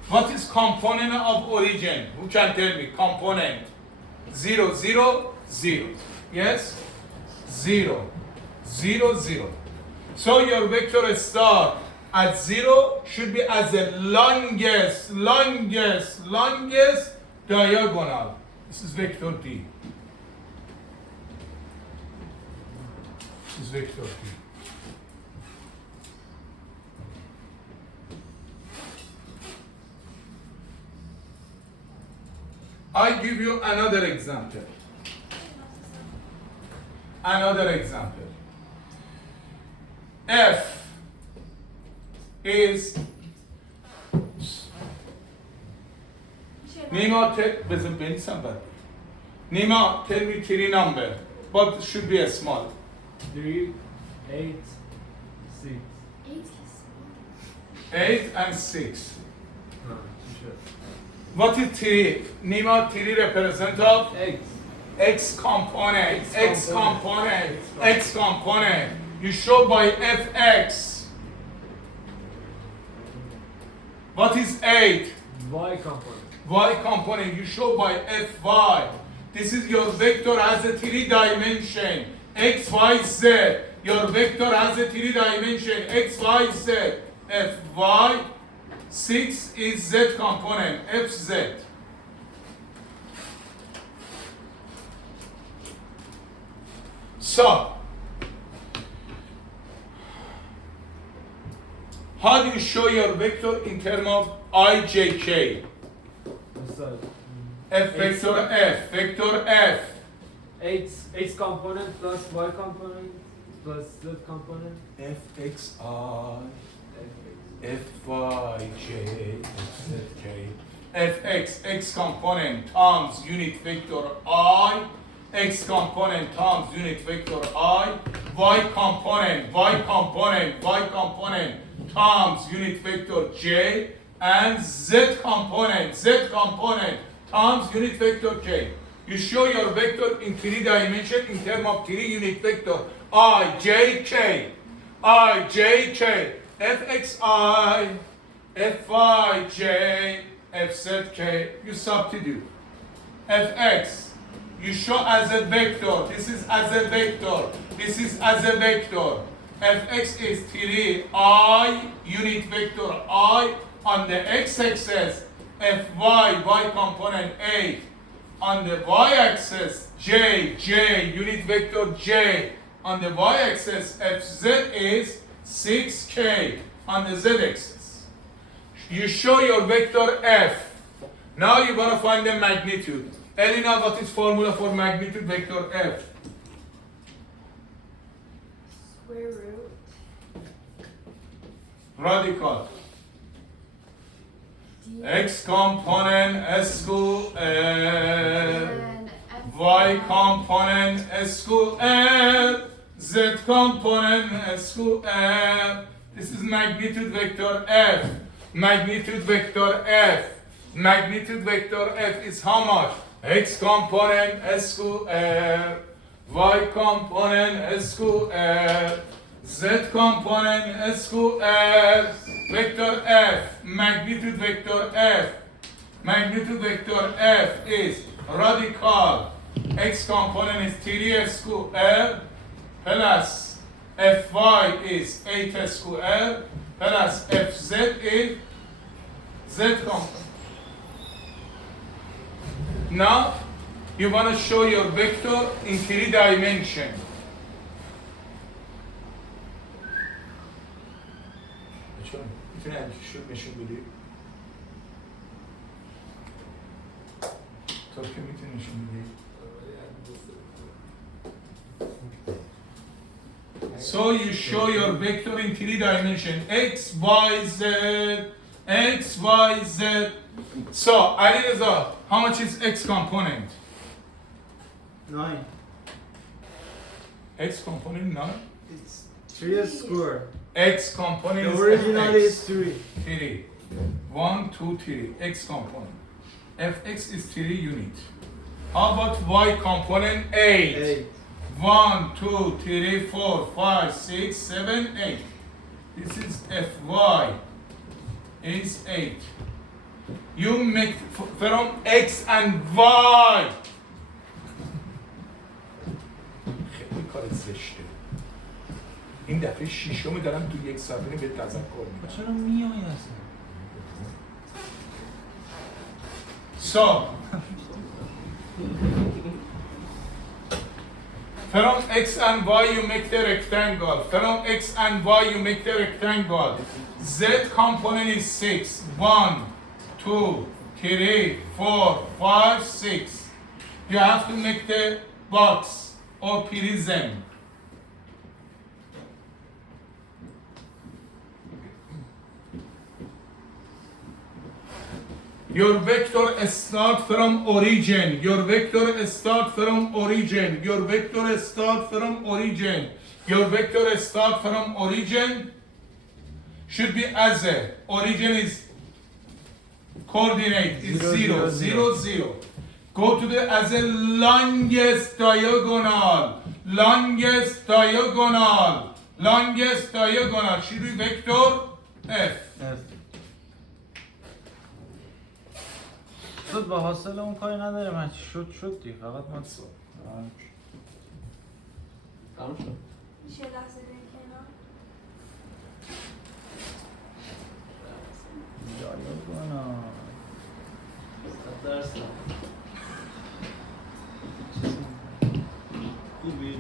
What is component of origin? Who can tell me? Component. 0, 0, 0. Yes? 0, 0, 0. So your vector start at 0 should be as the longest diagonal. This is vector D. This is vector D. I give you another example. Another example. F is Nima, Nima, tell me 3 number, but it should be a small. 3, 8, 6. 8 and 6. No, sure. What is 3? Nima, 3 represent of X. X component, X component, X component. You show by Fx. What is 8? Y component. Y component. You show by Fy. This is your vector has a 3 dimension. X, Y, Z. Your vector has a 3 dimension. X, Y, Z. Fy. 6 is Z component. Fz. So, how do you show your vector in terms of ijk? So, F vector F, vector F. X component plus Y component plus Z component. Fxi, Fyj, Fzk. Fx, X component times unit vector I. X component times unit vector I. Y component times unit vector J. and z component times unit vector k. You show your vector in 3 dimension in terms of 3 unit vector I, j, k, fxi, fij, fzk. You substitute. Fx, you show as a vector. This is as a vector. This is as a vector. Fx is 3I unit vector I on the x-axis. Fy, y component 8 on the y-axis. J, unit vector j on the y-axis. Fz is 6k on the z-axis. You show your vector f. Now you're going to find the magnitude. Elena, what is formula for magnitude vector f? Square root. Radical. D. X component square, And F. y component square, z component square. This is magnitude vector f. Magnitude vector f. Magnitude vector f is how much? X component square, y component square, z component square, vector f, magnitude vector f. Magnitude vector f is radical x component is 3 square plus fy is 8 square plus fz is z component. Now you want to show your vector in 3 dimension. میتونی شروع نشون بدی؟ تو که میتونی نشون بدی؟ So you show your vector in 3 dimension x, y, z, x, y, z. So Ali Reza, how much is x component? 9. X component 9. It's 3 square. X component The is original fx. is 3. 3. 1, 2, 3. X component. Fx is 3 unit. How about y component 8? 8. 1, 2, 3, 4, 5, 6, 7, 8. This is Fy is 8. You make from X and Y. خیلی کار زشته. این دفعه شیشم دارم تو یک ساعت به تذکر میدم. چرا میای اصلا؟ So, from X and Y you make the rectangle. From X and Y you make the rectangle. Z component is 6. 1, 2, 3, 4, 5, 6. You have to make the box or prism. Your vector start from origin. Your vector start from origin. Your vector start from origin. Your vector start from origin should be as a origin is coordinate is 0, 0, 0. Go to the as a longest diagonal. Longest diagonal. Longest diagonal should be vector f. F. شد با حاصل اون کاری نداره من شد دیگه فقط من تموم شد. میشه لحظه بریم کنار؟ دیاگونال. 100%. خوبی